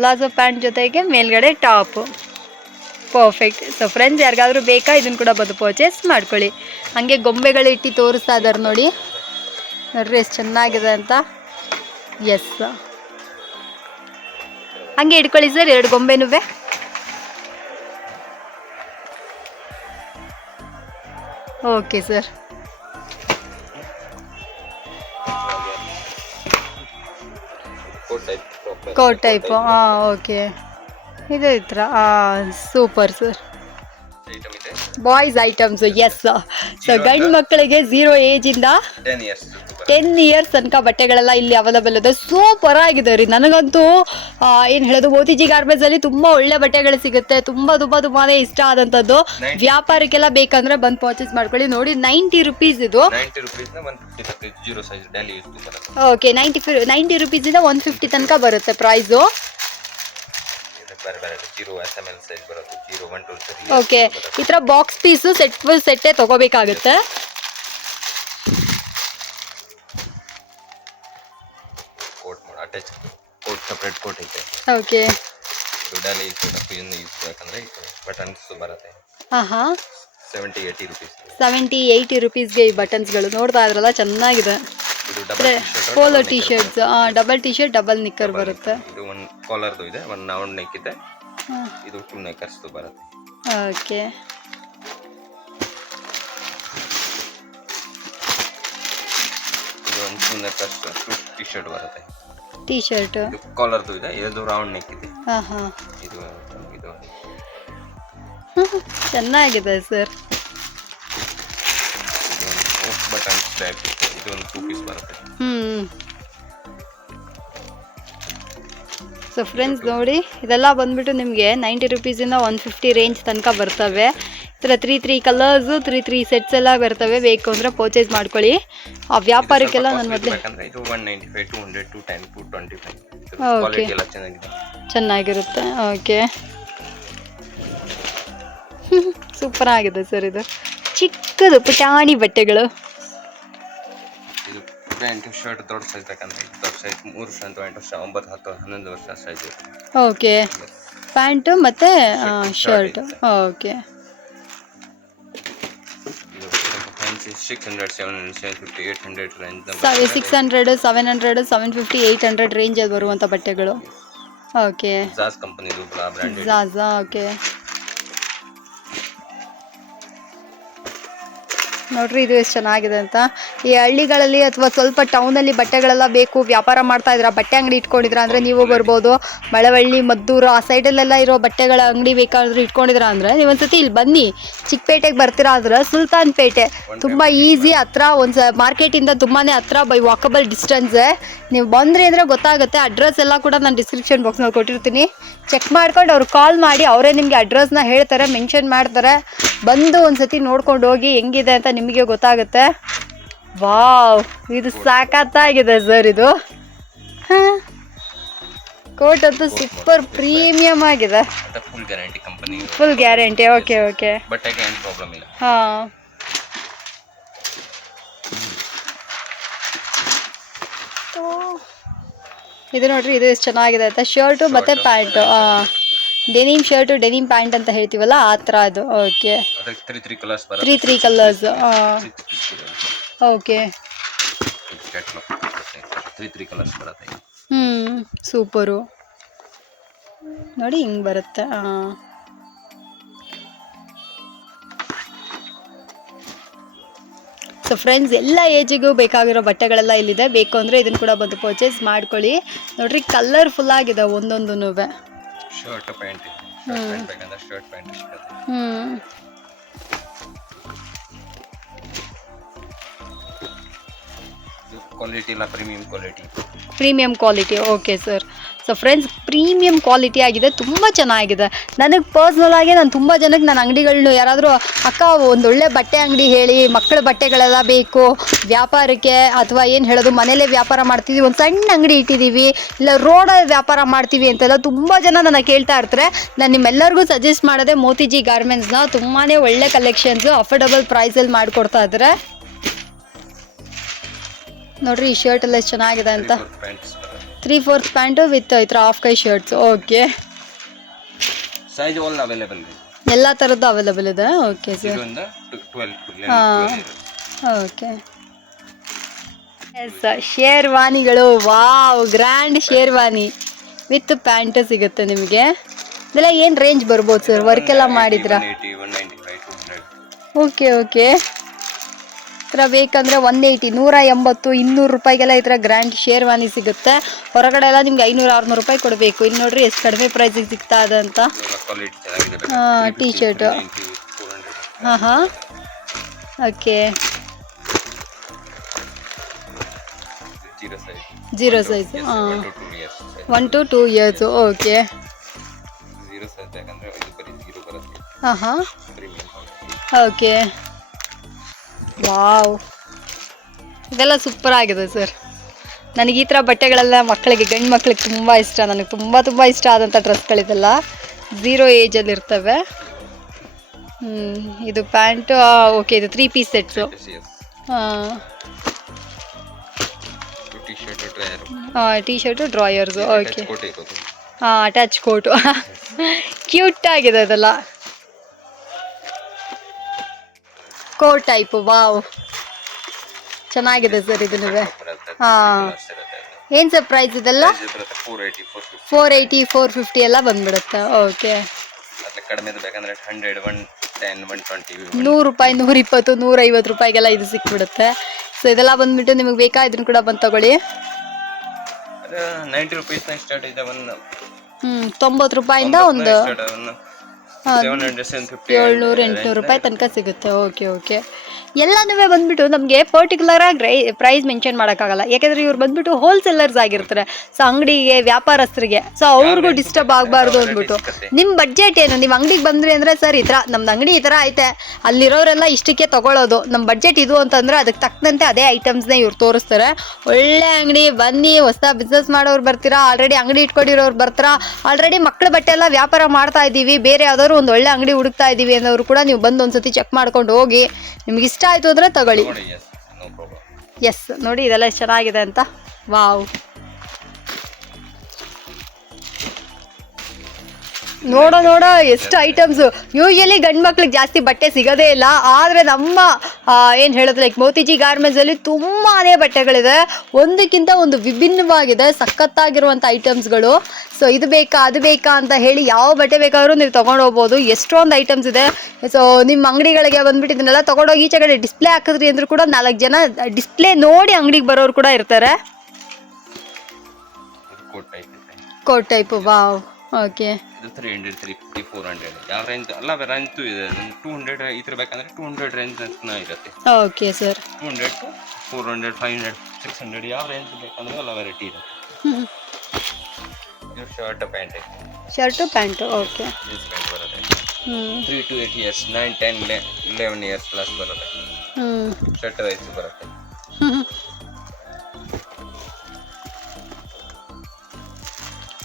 palazzo pant ಜೊತೆಗೆ ಮೇಲ್ಗಡೆ ಟಾಪು. ಪರ್ಫೆಕ್ಟ್. ಸೊ ಫ್ರೆಂಡ್ಸ್, ಯಾರಿಗಾದ್ರೂ ಬೇಕಾ ಇದನ್ನು ಕೂಡ ಬಂದು ಪರ್ಚೇಸ್ ಮಾಡ್ಕೊಳ್ಳಿ. ಹಾಗೆ ಗೊಂಬೆಗಳು ಇಟ್ಟು ತೋರಿಸ್ತಾ ಇದ್ದಾರೆ ನೋಡಿ ಎಷ್ಟು ಚೆನ್ನಾಗಿದೆ ಅಂತ. ಎಸ್, ಹಂಗೆ ಇಟ್ಕೊಳ್ಳಿ ಸರ್ 2 ಗೊಂಬೆನೂ. Okay sir. Coat type. Okay. ಇದು ಈ ಥರ ಸೂಪರ್ ಸರ್. ಐಟಮ್ ಇದೆ ಬಾಯ್ಸ್ ಐಟಮ್ಸ್, ಎಸ್. ಸೊ ಗಂಡು ಮಕ್ಕಳಿಗೆ 0 ಏಜಿಂದ 10 ಇಯರ್ಸ್ 10 ಇಯರ್ಸ್ ತನಕ ಬಟ್ಟೆಗಳೆಲ್ಲ ಇಲ್ಲಿ ಅವೈಲಬಲ್ ಇದೆ. ಸೂಪರ್ ಆಗಿದೆ ರೀ. ನನಗಂತೂ ಏನು ಹೇಳೋದು, ಮೋತಿಜಿ ಗಾರ್ಮೆಂಟ್ಸ್ ಅಲ್ಲಿ ತುಂಬ ಒಳ್ಳೆ ಬಟ್ಟೆಗಳು ಸಿಗುತ್ತೆ. ತುಂಬಾನೇ ಇಷ್ಟ ಆದಂಥದ್ದು. ವ್ಯಾಪಾರಕ್ಕೆಲ್ಲ ಬೇಕಂದ್ರೆ ಬಂದು ಪರ್ಚೇಸ್ ಮಾಡ್ಕೊಳ್ಳಿ. ನೋಡಿ 90 ರುಪೀಸ್ ಇದು. 90 rupees ನ 150 ಜೀರೋ ಸೈಜ್ ಡೈಲಿ ಯೂಸ್ ಬರುತ್ತೆ. ಓಕೆ, 90 ರುಪೀಸಿಂದ 150 ತನಕ ಬರುತ್ತೆ ಪ್ರೈಸು. ಬೇರೆ ಜೀರೋ SML ಸೈಜ್ ಬರುತ್ತೆ, ಜೀರೋ 1 2 3. ಓಕೆ, ಈ ಥರ ಬಾಕ್ಸ್ ಪೀಸು ಸೆಟ್ಟೇ ತಗೋಬೇಕಾಗುತ್ತೆ. ಕೋಟ್ ಮಾಡಿ ಅಟ್ಯಾಚ್ ಕೋಟ್, ಸೆಪರೇಟ್ ಕೋಟ್ ಐತೆ. ಓಕೆ, ಡೈಲಿ ಯೂಸ್ ಬೇಕಂದ್ರೆ ಬಟನ್ಸ್ ಬರುತ್ತೆ. ಹಾಂ 70-80 rupees. 70-80 ರುಪೀಸ್ಗೆ ಈ ಬಟನ್ಸ್ಗಳು ನೋಡ್ತಾ ಇದ್ರಲ್ಲ, ಚೆನ್ನಾಗಿದೆ. ಇದು double polo T shirts, double T shirt, double knicker ಬರುತ್ತೆ. ಇದು ಒಂದು ಕಾಲರ್ದು ಇದೆ, ಒಂದು ರೌಂಡ್ ನೆಕ್ ಇದೆ. ಇದು 2 ನೆಕ್ಕರ್ಸ್ ಬರುತ್ತೆ. ಓಕೆ, ಇದು ಒಂದು 2 ನೆಕ್ಕರ್ಸ್ ಟಿ ಶರ್ಟ್ ಬರುತ್ತೆ. ಟಿ ಶರ್ಟ್ ಇದು ಕಾಲರ್ದು ಇದೆ, ಇದು ರೌಂಡ್ ನೆಕ್ ಇದೆ. ಹಾಂ ಇದು ಇದು ಚೆನ್ನಾಗಿದೆ ಸರ್. ಬಟನ್ ಟೈಪ್, ಇದು ಒಂದು 2 ಪೀಸ್ ಬರುತ್ತೆ. ಸೊ ಫ್ರೆಂಡ್ಸ್ ನೋಡಿ, ಇದೆಲ್ಲ ಬಂದ್ಬಿಟ್ಟು ನಿಮಗೆ 90 ರುಪೀಸಿಂದ 150 ರೇಂಜ್ ತನಕ ಬರ್ತವೆ. ಈ ಥರ 3 ಕಲರ್ಸು 3 ಸೆಟ್ಸ್ ಎಲ್ಲ ಬರ್ತವೆ. ಬೇಕು ಅಂದರೆ ಪರ್ಚೇಸ್ ಮಾಡ್ಕೊಳ್ಳಿ. ಆ ವ್ಯಾಪಾರಕ್ಕೆಲ್ಲ ನಾನು ಮೊದಲೇ ಇದು 195 200 210 225. ಓಕೆ, ಕ್ವಾಲಿಟಿ ಎಲ್ಲ ಚೆನ್ನಾಗಿರುತ್ತೆ. ಓಕೆ, ಸೂಪರ್ ಆಗಿದೆ ಸರ್. ಇದು ಚಿಕ್ಕದು ಪುಟಾಣಿ ಬಟ್ಟೆಗಳು. ಇದು ಪ್ಯಾಂಟ್ ಶರ್ಟ್ ದೊಡ್ಡ ಸೈಜ್ ಬೇಕಂದ್ರೆ ದೊಡ್ಡ ಸೈಜ್ 3 ವರ್ಷ ಅಂತ 8 ವರ್ಷ 9 10 11 ವರ್ಷ ಸೈಜ್ ಇದೆ. ಓಕೆ, ಪ್ಯಾಂಟು ಮತ್ತು ಶರ್ಟ್. ಓಕೆ, ಇದು ಫ್ಯಾನ್ಸಿ 600 700 750 800 ರೇಂಜ್ 600 700 750 800 ರೇಂಜಲ್ಲಿ ಬರುವಂಥ ಬಟ್ಟೆಗಳು. ಓಕೆ, ಜಾಸ್ ಕಂಪನಿದು ಬ್ರಾಂಡೆಡ್ ಜಾಜಾ. ಓಕೆ, ನೋಡ್ರಿ ಇದು ಎಷ್ಟು ಚೆನ್ನಾಗಿದೆ ಅಂತ. ಈ ಹಳ್ಳಿಗಳಲ್ಲಿ ಅಥವಾ ಸ್ವಲ್ಪ ಟೌನಲ್ಲಿ ಬಟ್ಟೆಗಳೆಲ್ಲ ಬೇಕು, ವ್ಯಾಪಾರ ಮಾಡ್ತಾ ಇದ್ರ, ಬಟ್ಟೆ ಅಂಗಡಿ ಇಟ್ಕೊಂಡಿದ್ರ ಅಂದರೆ ನೀವು ಬರ್ಬೋದು. ಮಳವಳ್ಳಿ, ಮದ್ದೂರು ಆ ಸೈಡಲ್ಲೆಲ್ಲ ಇರೋ ಬಟ್ಟೆಗಳ ಅಂಗಡಿ ಬೇಕಾದ್ರೆ ಇಟ್ಕೊಂಡಿದ್ರ ಅಂದರೆ ನೀವು ಒಂದ್ಸತಿ ಇಲ್ಲಿ ಬನ್ನಿ. ಚಿಕ್ಕಪೇಟೆಗೆ ಬರ್ತೀರಾ ಅಂದ್ರೆ ಸುಲ್ತಾನ್ ಪೇಟೆ ತುಂಬ ಈಸಿ, ಹತ್ರ. ಒಂದು ಮಾರ್ಕೆಟಿಂದ ತುಂಬಾ ಹತ್ರ, ಬೈ ವಾಕಬಲ್ ಡಿಸ್ಟೆನ್ಸೇ. ನೀವು ಬಂದ್ರಿ ಅಂದರೆ ಗೊತ್ತಾಗುತ್ತೆ. ಅಡ್ರೆಸ್ ಎಲ್ಲ ಕೂಡ ನಾನು ಡಿಸ್ಕ್ರಿಪ್ಷನ್ ಬಾಕ್ಸ್ನಲ್ಲಿ ಕೊಟ್ಟಿರ್ತೀನಿ. ಚೆಕ್ ಮಾಡ್ಕೊಂಡು ಅವ್ರು ಕಾಲ್ ಮಾಡಿ, ಅವರೇ ನಿಮಗೆ ಅಡ್ರೆಸ್ನ ಹೇಳ್ತಾರೆ, ಮೆನ್ಷನ್ ಮಾಡ್ತಾರೆ. ಬಂದು ಒಂದ್ಸತಿ ನೋಡ್ಕೊಂಡು ಹೋಗಿ, ಹೆಂಗಿದೆ ಅಂತ ನಿಮಗೆ ಗೊತ್ತಾಗುತ್ತೆ. ವಾವ್, ಇದು ಸಾಕತ್ತಾಗಿದೆ ಸರ್. ಇದು ಕೋಟ್ ಅಂತೂ ಸೂಪರ್ ಪ್ರೀಮಿಯಂ ಆಗಿದೆ. Full guarantee company, full guarantee. Okay okay, ಬಟ್ಟೆಗೆ ಏನು ಪ್ರಾಬ್ಲಮ್ ಇಲ್ಲ. ಹಾಂ, ಇದು ನೋಡ್ರಿ, ಇದು ಎಷ್ಟು ಚೆನ್ನಾಗಿದೆ ಅಂತ. ಶರ್ಟು ಮತ್ತು pant, denim shirt denim pant ಅಂತ ಹೇಳ್ತೀವಲ್ಲ, ಆ ಥರ ಅದು. ಓಕೆ, 3 ಕಲರ್ಸ್ ಬರುತ್ತೆ. 3 ಕಲರ್ಸ್. ಓಕೆ, 3 ಕಲರ್ಸ್ ಬರುತ್ತೆ. ಸೂಪರು. ನೋಡಿ ಹಿಂಗೆ ಬರುತ್ತೆ. ಸೊ ಫ್ರೆಂಡ್ಸ್, ಎಲ್ಲ ಏಜಿಗೂ ಬೇಕಾಗಿರೋ ಬಟ್ಟೆಗಳೆಲ್ಲ ಇಲ್ಲಿದೆ. ಬೇಕು ಅಂದರೆ ಇದನ್ನು ಕೂಡ ಬಂದು ಪರ್ಚೇಸ್ ಮಾಡ್ಕೊಳ್ಳಿ. ನೋಡ್ರಿ, ಕಲರ್ಫುಲ್ ಆಗಿದೆ ಒಂದೊಂದೂ. ಶರ್ಟ್ ಪ್ಯಾಂಟ್ ಬೇಕಂದ್ರೆ ಶರ್ಟ್ ಪ್ಯಾಂಟ್ ಸಿಗುತ್ತೆ. ಕ್ವಾಲಿಟಿ ಎಲ್ಲ premium quality. Okay sir. So friends, premium quality ಆಗಿದೆ, ತುಂಬ ಚೆನ್ನಾಗಿದೆ. ನನಗೆ ಪರ್ಸ್ನಲ್ ಆಗಿ ನಾನು ತುಂಬ ಜನಕ್ಕೆ ನನ್ನ ಅಂಗಡಿಗಳನ್ನ ಯಾರಾದರೂ ಅಕ್ಕ ಒಂದೊಳ್ಳೆ ಬಟ್ಟೆ ಅಂಗಡಿ ಹೇಳಿ, ಮಕ್ಕಳ ಬಟ್ಟೆಗಳೆಲ್ಲ ಬೇಕು ವ್ಯಾಪಾರಕ್ಕೆ, ಅಥವಾ ಏನು ಹೇಳೋದು ಮನೇಲೇ ವ್ಯಾಪಾರ ಮಾಡ್ತೀವಿ, ಒಂದು ಸಣ್ಣ ಅಂಗಡಿ ಇಟ್ಟಿದ್ದೀವಿ, ಇಲ್ಲ ರೋಡಲ್ಲಿ ವ್ಯಾಪಾರ ಮಾಡ್ತೀವಿ ಅಂತೆಲ್ಲ ತುಂಬ ಜನ ನನ್ನ ಕೇಳ್ತಾ ಇರ್ತಾರೆ. ನಾನು ನಿಮ್ಮೆಲ್ಲರಿಗೂ ಸಜೆಸ್ಟ್ ಮಾಡೋದೇ ಮೋತಿಜಿ ಗಾರ್ಮೆಂಟ್ಸ್ನ. ತುಂಬಾ ಒಳ್ಳೆ ಕಲೆಕ್ಷನ್ಸು ಅಫೋರ್ಡಬಲ್ ಪ್ರೈಸಲ್ಲಿ ಮಾಡಿಕೊಡ್ತಾ ಇದ್ದಾರೆ. ನೋಡ್ರಿ, ಈ ಶರ್ಟ್ ಎಲ್ಲ ಎಷ್ಟು ಚೆನ್ನಾಗಿದೆ ಅಂತ. 3/4 ಪ್ಯಾಂಟು ವಿತ್ ಈ ಥರ ಹಾಫ್ ಕೈ shirts. Okay, size all available ಇದೆ, ಎಲ್ಲ ಥರದ್ದು ಅವೈಲೇಬಲ್ ಇದೆ. Okay sir. ಹಾಂ, ಓಕೆ. ಎಸ್, ಶೇರ್ವಾನಿಗಳು. Wow, grand sherwani with pant ಸಿಗುತ್ತೆ ನಿಮಗೆ. ಇದೆಲ್ಲ ಏನು ರೇಂಜ್ ಬರ್ಬೋದು ಸರ್? ವರ್ಕ್ ಎಲ್ಲ ಮಾಡಿದ್ರಾ? $195 $200. Okay okay. ಈ ಥರ ಬೇಕಂದರೆ 180 180 200 ರೂಪಾಯಿಗೆಲ್ಲ ಈ ಥರ ಗ್ರ್ಯಾಂಡ್ ಶೇರ್ವಾನಿ ಸಿಗುತ್ತೆ. ಹೊರಗಡೆ ಎಲ್ಲ ನಿಮ್ಗೆ 500-600 ರೂಪಾಯಿ ಕೊಡಬೇಕು. ಇಲ್ಲಿ ನೋಡ್ರಿ ಎಷ್ಟು ಕಡಿಮೆ ಪ್ರೈಸಿಗೆ ಸಿಗ್ತಾ ಇದೆ ಅಂತ. ಟೀ ಶರ್ಟು ಹಾಂ okay. Zero size 1 to 2 years okay. ಹಾಂ ಓಕೆ. ವಾವ್, ಇದೆಲ್ಲ ಸೂಪರ್ ಆಗಿದೆ ಸರ್. ನನಗೆ ಈ ಥರ ಬಟ್ಟೆಗಳೆಲ್ಲ ಮಕ್ಕಳಿಗೆ, ಗಂಡು ಮಕ್ಕಳಿಗೆ ತುಂಬ ಇಷ್ಟ. ನನಗೆ ತುಂಬ ಇಷ್ಟ ಆದಂಥ ಡ್ರೆಸ್ಗಳಿದೆಲ್ಲ 0 ಏಜಲ್ಲಿ ಇರ್ತವೆ. ಇದು ಪ್ಯಾಂಟು ಓಕೆ. ಇದು 3 ಪೀಸ್ ಸೆಟ್ಸು. ಹಾಂ ಟೀ ಶರ್ಟು ಡ್ರಾಯರ್ಸು ಓಕೆ. ಹಾಂ ಅಟ್ಯಾಚ್ ಕೋಟು ಕ್ಯೂಟ್ ಆಗಿದೆ ಅದೆಲ್ಲ. ಕೋಟ್ ಟೈಪು ವಾವ್ ಚೆನ್ನಾಗಿದೆ ಸರ್ ಇದನ್ನು. ಹಾಂ ಏನು ಸರ್ ಪ್ರೈಸ್ ಇದೆಲ್ಲ? 480 450 ಎಲ್ಲ ಬಂದ್ಬಿಡುತ್ತೆ ಓಕೆ. 100 ರೂಪಾಯಿ 120 150 ರೂಪಾಯಿಗೆಲ್ಲ ಇದು ಸಿಕ್ಬಿಡುತ್ತೆ. ಸೊ ಇದೆಲ್ಲ ಬಂದ್ಬಿಟ್ಟು ನಿಮಗೆ ಬೇಕಾ ಇದನ್ನು ಕೂಡ ಬಂದು ತಗೊಳ್ಳಿ. 90 ರೂಪಾಯಿಂದ ಒಂದು 700-800 ರೂಪಾಯಿ ತನಕ ಸಿಗುತ್ತೆ ಓಕೆ ಓಕೆ. ಎಲ್ಲನೂ ಬಂದ್ಬಿಟ್ಟು ನಮಗೆ ಪರ್ಟಿಕ್ಯುಲರಾಗಿ ಪ್ರೈಸ್ ಮೆನ್ಷನ್ ಮಾಡೋಕ್ಕಾಗಲ್ಲ. ಯಾಕೆಂದರೆ ಇವ್ರು ಬಂದ್ಬಿಟ್ಟು ಹೋಲ್ಸೇಲರ್ಸ್ ಆಗಿರ್ತಾರೆ. ಸೊ ಅಂಗಡಿಗೆ ವ್ಯಾಪಾರಸ್ಥರಿಗೆ, ಸೊ ಅವ್ರಿಗೂ ಡಿಸ್ಟರ್ಬ್ ಆಗಬಾರ್ದು ಅಂದ್ಬಿಟ್ಟು ನಿಮ್ಮ ಬಡ್ಜೆಟ್ ಏನು, ನೀವು ಅಂಗಡಿಗೆ ಬಂದ್ರಿ ಅಂದರೆ ಸರ್ ಈ ಥರ ನಮ್ದು ಅಂಗಡಿ ಈ ಥರ ಐತೆ, ಅಲ್ಲಿರೋರೆಲ್ಲ ಇಷ್ಟಕ್ಕೆ ತೊಗೊಳ್ಳೋದು, ನಮ್ಮ ಬಡ್ಜೆಟ್ ಇದು ಅಂತಂದರೆ ಅದಕ್ಕೆ ತಕ್ಕಂತೆ ಅದೇ ಐಟಮ್ಸ್ನ ಇವ್ರು ತೋರಿಸ್ತಾರೆ. ಒಳ್ಳೆ ಅಂಗಡಿ, ಬನ್ನಿ ಹೊಸ ಬಿಸ್ನೆಸ್ ಮಾಡೋರು ಬರ್ತೀರಾ, ಆಲ್ರೆಡಿ ಅಂಗಡಿ ಇಟ್ಕೊಂಡಿರೋರು ಬರ್ತೀರಾ, ಆಲ್ರೆಡಿ ಮಕ್ಕಳ ಬಟ್ಟೆ ಎಲ್ಲ ವ್ಯಾಪಾರ ಮಾಡ್ತಾ ಇದ್ದೀವಿ, ಬೇರೆ ಯಾವ್ದಾದ್ರು ಒಂದು ಒಳ್ಳೆ ಅಂಗಡಿ ಹುಡುಕ್ತಾ ಇದ್ದೀವಿ ಅನ್ನೋರು ಕೂಡ ನೀವು ಬಂದು ಒಂದ್ಸತಿ ಚೆಕ್ ಮಾಡ್ಕೊಂಡು ಹೋಗಿ. ನಿಮ್ಗೆ ಇಷ್ಟ ಆಯಿತು ಅಂದರೆ ತಗೊಳ್ಳಿ. ಎಸ್ ನೋಡಿ ಇದೆಲ್ಲ ಎಷ್ಟು ಚೆನ್ನಾಗಿದೆ ಅಂತ. ವಾವ್, ನೋಡೋ ಎಷ್ಟು ಐಟಮ್ಸು. ಯೂಶಲಿ ಗಂಡು ಮಕ್ಳಿಗೆ ಜಾಸ್ತಿ ಬಟ್ಟೆ ಸಿಗೋದೇ ಇಲ್ಲ. ಆದರೆ ನಮ್ಮ ಏನು ಹೇಳೋದು ಲೈಕ್ ಮೋತಿಜಿ ಗಾರ್ಮೆಂಟ್ಸಲ್ಲಿ ತುಂಬಾ ಬಟ್ಟೆಗಳಿದೆ, ಒಂದಕ್ಕಿಂತ ಒಂದು ವಿಭಿನ್ನವಾಗಿದೆ, ಸಖತ್ತಾಗಿರುವಂಥ ಐಟಮ್ಸ್ಗಳು. ಸೊ ಇದು ಬೇಕಾ ಅದು ಬೇಕಾ ಅಂತ ಹೇಳಿ ಯಾವ ಬಟ್ಟೆ ಬೇಕಾದ್ರೂ ನೀವು ತೊಗೊಂಡು ಹೋಗ್ಬೋದು. ಎಷ್ಟೊಂದು ಐಟಮ್ಸ್ ಇದೆ. ಸೊ ನಿಮ್ಮ ಅಂಗಡಿಗಳಿಗೆ ಬಂದ್ಬಿಟ್ಟು ಇದನ್ನೆಲ್ಲ ತೊಗೊಂಡೋಗಿ ಈಚೆ ಕಡೆ ಡಿಸ್ಪ್ಲೇ ಹಾಕಿದ್ರಿ ಅಂದರೂ ಕೂಡ 4 ಜನ ಡಿಸ್ಪ್ಲೇ ನೋಡಿ ಅಂಗಡಿಗೆ ಬರೋರು ಕೂಡ ಇರ್ತಾರೆ. Coat type wow okay. ಇದು 300 350 400 ಯಾವ ರೇಂಜ್ ಎಲ್ಲ ರೇಂಜ್ ಇದೆ. 200 ಈ ಥರ ಬೇಕಂದ್ರೆ 200 ರೇಂಜ್ ಅಂತ ಇರುತ್ತೆ ಓಕೆ ಸರ್. 200 to 400 500 600 ಯಾವ ರೇಂಜ್ ಬೇಕಂದ್ರೆ ಎಲ್ಲ ವೆರೈಟಿ ಇದೆ. ಇದು shirt pant okay. Jeans pant ಬರುತ್ತೆ 3 to 8 ಇಯರ್ಸ್ 9 10 11 ಇಯರ್ಸ್ ಪ್ಲಸ್ ಬರುತ್ತೆ. ಶರ್ಟ್ ವೈಸ್ ಬರುತ್ತೆ.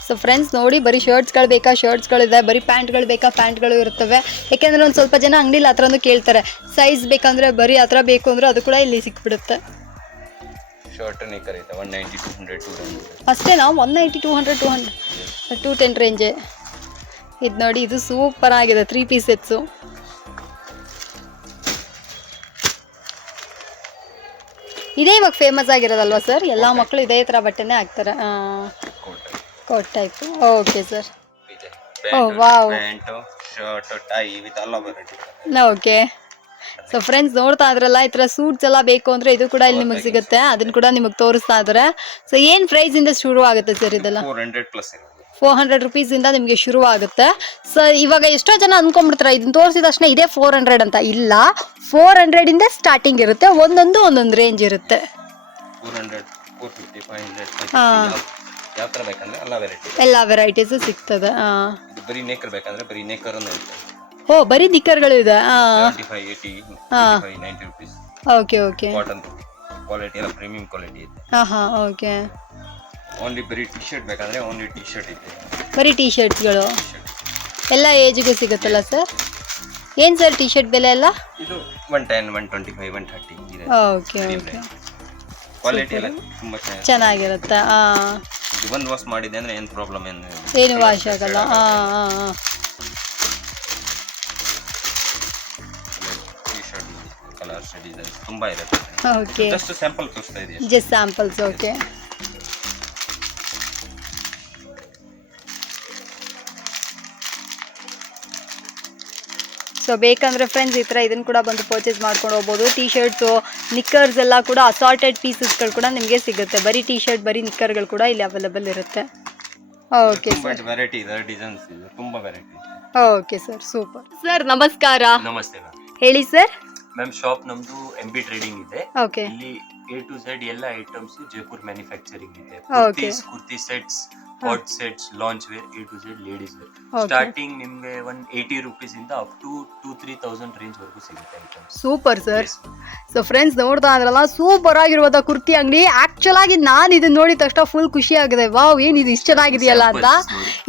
ಸೊ ಫ್ರೆಂಡ್ಸ್ ನೋಡಿ, ಬರೀ ಶರ್ಟ್ಸ್ಗಳು ಬೇಕಾ ಶರ್ಟ್ಸ್ಗಳಿದೆ, ಬರೀ ಪ್ಯಾಂಟ್ಗಳು ಬೇಕಾ ಪ್ಯಾಂಟ್ಗಳು ಇರ್ತವೆ. ಯಾಕೆಂದರೆ ಒಂದು ಸ್ವಲ್ಪ ಜನ ಅಂಗಡಿಲಿ ಆ ಥರನೂ ಕೇಳ್ತಾರೆ, ಸೈಜ್ ಬೇಕಂದರೆ ಬರೀ ಆ ಥರ ಬೇಕು ಅಂದರೆ ಅದು ಕೂಡ ಇಲ್ಲಿ ಸಿಕ್ಬಿಡುತ್ತೆ. ಶರ್ಟ್ ನಿಕ್ಕರ್ ಇದೆ 190 200 200 ಅಷ್ಟೇನಾ? 190 200 200 210 ರೇಂಜೇ. ಇದು ನೋಡಿ, ಇದು ಸೂಪರ್ ಆಗಿದೆ 3 ಪೀಸ್ ಸೆಟ್ಸು. ಇದೇ ಇವಾಗ ಫೇಮಸ್ ಆಗಿರೋದಲ್ವಾ ಸರ್? ಎಲ್ಲ ಮಕ್ಕಳು ಇದೇ ಥರ ಬಟ್ಟೆನೇ ಹಾಕ್ತಾರೆ. Coat type okay sir. ಓ ವಾವ್, ಶರ್ಟ್ ಟೈ ವಿತ್ ಎಲ್ಲ ವೆರೈಟಿ ಓಕೆ. ಸೊ ಫ್ರೆಂಡ್ಸ್ ನೋಡ್ತಾ ಇದ್ರಲ್ಲ, ಈ ಥರ ಸೂಟ್ಸ್ ಎಲ್ಲ ಬೇಕು ಅಂದರೆ ಇದು ಕೂಡ ಇಲ್ಲಿ ನಿಮಗೆ ಸಿಗುತ್ತೆ. ಅದನ್ನು ಕೂಡ ನಿಮಗೆ ತೋರಿಸ್ತಾ ಇದ್ದಾರೆ. ಸೊ ಏನು ಪ್ರೈಸಿಂದ ಶುರು ಆಗುತ್ತೆ ಸರ್ ಇದೆಲ್ಲ? 400 ಪ್ಲಸ್ 400 ರುಪೀಸಿಂದ ನಿಮಗೆ ಶುರು ಆಗುತ್ತೆ. ಸೊ ಇವಾಗ ಎಷ್ಟೋ ಜನ ಅಂದ್ಕೊಂಡ್ಬಿಡ್ತಾರೆ ಇದನ್ನ ತೋರಿಸಿದ ತಕ್ಷಣ ಇದೇ 400 ಅಂತ. ಇಲ್ಲ, 400 ಇಂದ ಸ್ಟಾರ್ಟಿಂಗ್ ಇರುತ್ತೆ. ಒಂದೊಂದು ರೇಂಜ್ ಇರುತ್ತೆ. 400 450 500 ಹಾಂ, ಯಾವ ಥರ ಬೇಕಂದ್ರೆ ಎಲ್ಲ ವೆರೈಟೀಸು ಸಿಗ್ತದೆ. ಹಾಂ, ಬರೀ ನೇಕರ್ ಬೇಕಂದ್ರೆ ಬರೀ ನೇಕರ್ ಓ ಬರೀ ನಿಕ್ಕರ್ಗಳು ಇದೆ. ಹಾಂ 75 80 ಹಾಂ 90 rupees okay okay. Cotton quality ಎಲ್ಲ ಪ್ರೀಮಿಯಂ ಕ್ವಾಲಿಟಿ ಇದೆ. ಹಾಂ ಓಕೆ. ಓನ್ಲಿ ಬರೀ ಟಿ ಶರ್ಟ್ ಬೇಕಂದ್ರೆ ಓನ್ಲಿ ಟಿ ಶರ್ಟ್ ಇದೆ. ಬರೀ ಟಿ ಶರ್ಟ್ಸ್ಗಳು ಎಲ್ಲ ಏಜಿಗೂ ಸಿಗುತ್ತಲ್ಲ ಸರ್? ಏನು ಸರ್ ಟಿ ಶರ್ಟ್ ಬೆಲೆ ಎಲ್ಲ? ಇದು 110 125 130 ಇದೆ. Okay okay. ಕ್ವಾಲಿಟಿ ಎಲ್ಲ ತುಂಬ ಚೆನ್ನಾಗಿರುತ್ತೆ. ಹಾಂ, ಇದು ಒಂದು ವಾಶ್ ಮಾಡಿದೆ ಅಂದರೆ ಏನು ಪ್ರಾಬ್ಲಮ್ ಏನು ವಾಶ್ ಆಗಲ್ಲ. ಹಾಂ ಹಾಂ ಹಾಂ. ಟಿ ಶರ್ಟ್ ಕಲರ್ಸ್ ಡಿಸೈನ್ ತುಂಬ ಇರುತ್ತೆ. ಓಕೆ, ಜಸ್ಟ್ ಸ್ಯಾಂಪಲ್ ತೋರಿಸ್ತಾ ಇದೆಯಾ? Just samples okay. ಸೊ ಬೇಕಂದರೆ ಫ್ರೆಂಡ್ಸ್ ಈ ಥರ ಇದನ್ನು ಕೂಡ ಬಂದು ಪರ್ಚೇಸ್ ಮಾಡ್ಕೊಂಡು ಹೋಗ್ಬೋದು. ಟೀ ಶರ್ಟ್ಸು, ನಿಕ್ಕರ್ಸ್ ಎಲ್ಲ ಕೂಡ ಅಸಾರ್ಟೆಡ್ ಪೀಸಸ್ಗಳು ಕೂಡ ನಿಮಗೆ ಸಿಗುತ್ತೆ. ಬರೀ ಟೀ ಶರ್ಟ್, ಬರೀ ನಿಕ್ಕರ್ಗಳು ಕೂಡ ಇಲ್ಲಿ ಅವೈಲೇಬಲ್ ಇರುತ್ತೆ. ಓಕೆ ಸರ್, ವೆರೈಟಿ ಇದೆ, ಡಿಸೈನ್ಸ್ ಇದೆ, ತುಂಬಾ variety. Okay sir, super. Sir ನಮಸ್ಕಾರ. ನಮಸ್ತೆ ಮ್ಯಾಮ್. ಹೇಳಿ ಸರ್. ಮ್ಯಾಮ್ ಶಾಪ್ ನಮ್ದು MB ಟ್ರೇಡಿಂಗ್ ಇದೆ. ಓಕೆ. ಇಲ್ಲಿ A to Z ಎಲ್ಲ ಐಟಮ್ಸ್ ಜೈಪುರ್ ಮ್ಯಾನುಫ್ಯಾಕ್ಚರಿಂಗ್ ಇದೆ. Okay. Kurti sets, hot sets, lounge wear, A to Z ladies wear. Starting ನಿಮ್ಗೆ 180 rupees ಇಂದ ಅಪ್ ಟು 2-3,000 ರೇಂಜ್ ವರೆಗೂ ಸಿಗುತ್ತೆ items. Super sir. So friends ನೋಡ್ತಾ ಇದ್ರಲ್ಲ, ಸೂಪರ್ ಆಗಿರುವಂಥ ಕುರ್ತಿ ಅಂಗಡಿ. ಆಕ್ಚುಲ್ ಆಗಿ ನಾನು ಇದನ್ನ ನೋಡಿದ ತಕ್ಷಣ ಫುಲ್ ಖುಷಿ ಆಗಿದೆ. ವಾವ್, ಏನು ಇದು ಇಷ್ಟು ಚೆನ್ನಾಗಿದೆಯಲ್ಲ ಅಂತ.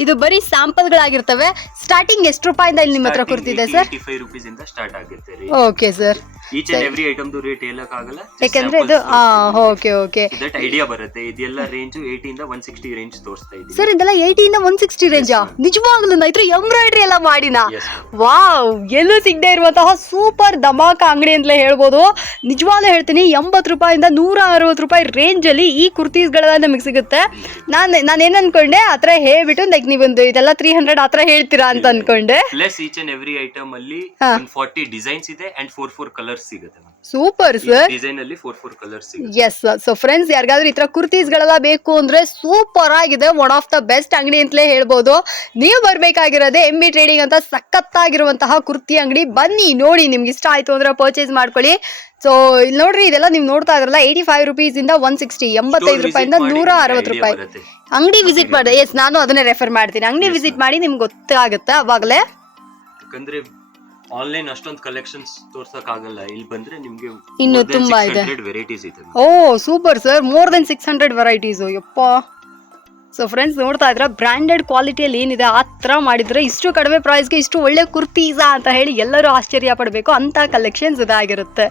ಇದು ಬರೀ ಸ್ಯಾಂಪಲ್ಗಳಾಗಿರ್ತವೆ. ಸ್ಟಾರ್ಟಿಂಗ್ ಎಷ್ಟು ರೂಪಾಯಿಂದ ಇಲ್ಲಿ ನಿಮ್ಮ ಹತ್ರ ಕುರ್ತಿ ಇದೆ ಸರ್? 85 rupees ಇಂದ ಸ್ಟಾರ್ಟ್ ಆಗುತ್ತೆ. Okay sir. Each and every item rate ಹೇಳಕ್ಕಾಗಲ್ಲ, ಯಾಕಂದ್ರೆ ಇದು ಓಕೆ ದಟ್ ಐಡಿಯಾ ಬರುತ್ತೆ. ಇದೆಲ್ಲ ರೇಂಜ್ 80 ಇಂದ 160 ರೇಂಜ್ ತೋರಿಸ್ತಾ ಇದೆ ಸರ್. ಇದೆಲ್ಲ 80 ಇಂದ 160 ರೇಂಜಾ? ನಿಜವಾಗ್ಲೂ ಇದ್ರ ಎಂಬ್ರಾಯ್ಡ್ರಿ ಎಲ್ಲ ಮಾಡಿನ? Yes. ವಾವ್, ಎಲ್ಲೂ ಸಿಗದೆ ಇರುವಂತಹ ಸೂಪರ್ ಧಮಾಕ ಅಂಗಡಿ ಅಂತಲೇ ಹೇಳ್ಬೋದು. ನಿಜವಾಗ್ಲೂ ಹೇಳ್ತೀನಿ, 80 ರೂಪಾಯಿಂದ 160 ರೂಪಾಯಿ ರೇಂಜ್ ಅಲ್ಲಿ ಈ ಕುರ್ತೀಸ್ಗಳೆಲ್ಲ ನಮಗೆ ಸಿಗುತ್ತೆ. ನಾನು ಏನ್ ಅನ್ಕೊಂಡೆ, ಆತರ ಹೇಳ್ಬಿಟ್ಟು ಲೈಕ್ ನೀವೊಂದು ಇದೆಲ್ಲ 300 ಆತರ ಹೇಳ್ತೀರಾ ಅಂತ ಅನ್ಕೊಂಡೆ. Plus each and every item ಅಲ್ಲಿ 140 ಡಿಸೈನ್ಸ್ ಇದೆ ಅಂಡ್ 4 ಕಲರ್ಸ್ ಸಿಗುತ್ತೆ. Super sir. ಡಿಸೈನ್ ಅಲ್ಲಿ 4 ಕಲರ್ಸ್ ಸಿಗುತ್ತೆ. ಎಸ್. ಸೊ ಫ್ರೆಂಡ್ಸ್, ಯಾರಿಗಾದ್ರೂ ಈ ತರ ಕುರ್ತೀಸ್ಗಳೆಲ್ಲ ಬೇಕು ಅಂದ್ರೆ ಸೂಪರ್ ಆಗಿದೆ. ಒನ್ ಆಫ್ ದ ಬೆಸ್ಟ್ ಅಂಗಡಿ ಅಂತಲೇ ಹೇಳ್ಬೋದು. ನೀವು ಬರ್ಬೇಕಾಗಿರೋದೇ MB ಟ್ರೇಡಿಂಗ್ ಅಂತ ಸಖತ್ತಾಗಿರುವಂತಹ ಕುರ್ತಿ ಅಂಗಡಿ. ಬನ್ನಿ ನೋಡಿ, ನಿಮ್ಗೆ ಇಷ್ಟ ಆಯ್ತು ಅಂದ್ರೆ ಪರ್ಚೇಸ್ ಮಾಡ್ಕೊಳ್ಳಿ. ಸೊ ಇಲ್ಲಿ ನೋಡ್ರಿ, ಇದೆಲ್ಲ ನೀವು ನೋಡ್ತಾ ಇದ್ರಲ್ಲ, 85 rupees ಇಂದ 160, 85 ರೂಪಾಯಿಂದ 160 ರೂಪಾಯಿ. ಅಂಗಡಿ ವಿಸಿಟ್ ಮಾಡಿ. ಎಸ್, ನಾನು ಅದನ್ನೇ ರೆಫರ್ ಮಾಡ್ತೀನಿ. ಅಂಗಡಿ ವಿಸಿಟ್ ಮಾಡಿ, ನಿಮ್ಗೆ ಗೊತ್ತಾಗುತ್ತೆ ಅವಾಗಲೇ. ಯಾಕಂದ್ರೆ ಆನ್ಲೈನ್ ಅಷ್ಟೊಂದು ಕಲೆಕ್ಷನ್ಸ್ ತೋರ್ಸಕ್ ಆಗಲ್ಲ, ಇಲ್ಲಿ ಬಂದ್ರೆ ನಿಮ್ಗೆ ಇನ್ನು ತುಂಬಾ ಇದೆ, ವೆರೈಟೀಸ್ ಇದೆ. ಓ super sir, more than 600 varieties. ಯಪ್ಪ. ಸೊ ಫ್ರೆಂಡ್ಸ್ ನೋಡ್ತಾ ಇದ್ರೆ, ಬ್ರ್ಯಾಂಡೆಡ್ ಕ್ವಾಲಿಟಿಯಲ್ಲಿ ಏನಿದೆ ಆ ಥರ ಮಾಡಿದ್ರೆ ಇಷ್ಟು ಕಡಿಮೆ ಪ್ರೈಸ್ಗೆ ಇಷ್ಟು ಒಳ್ಳೆ ಕುರ್ತೀಸಾ ಅಂತ ಹೇಳಿ ಎಲ್ಲರೂ ಆಶ್ಚರ್ಯ ಪಡಬೇಕು ಅಂತ ಕಲೆಕ್ಷನ್ಸ್ ಇದಾಗಿರುತ್ತೆ.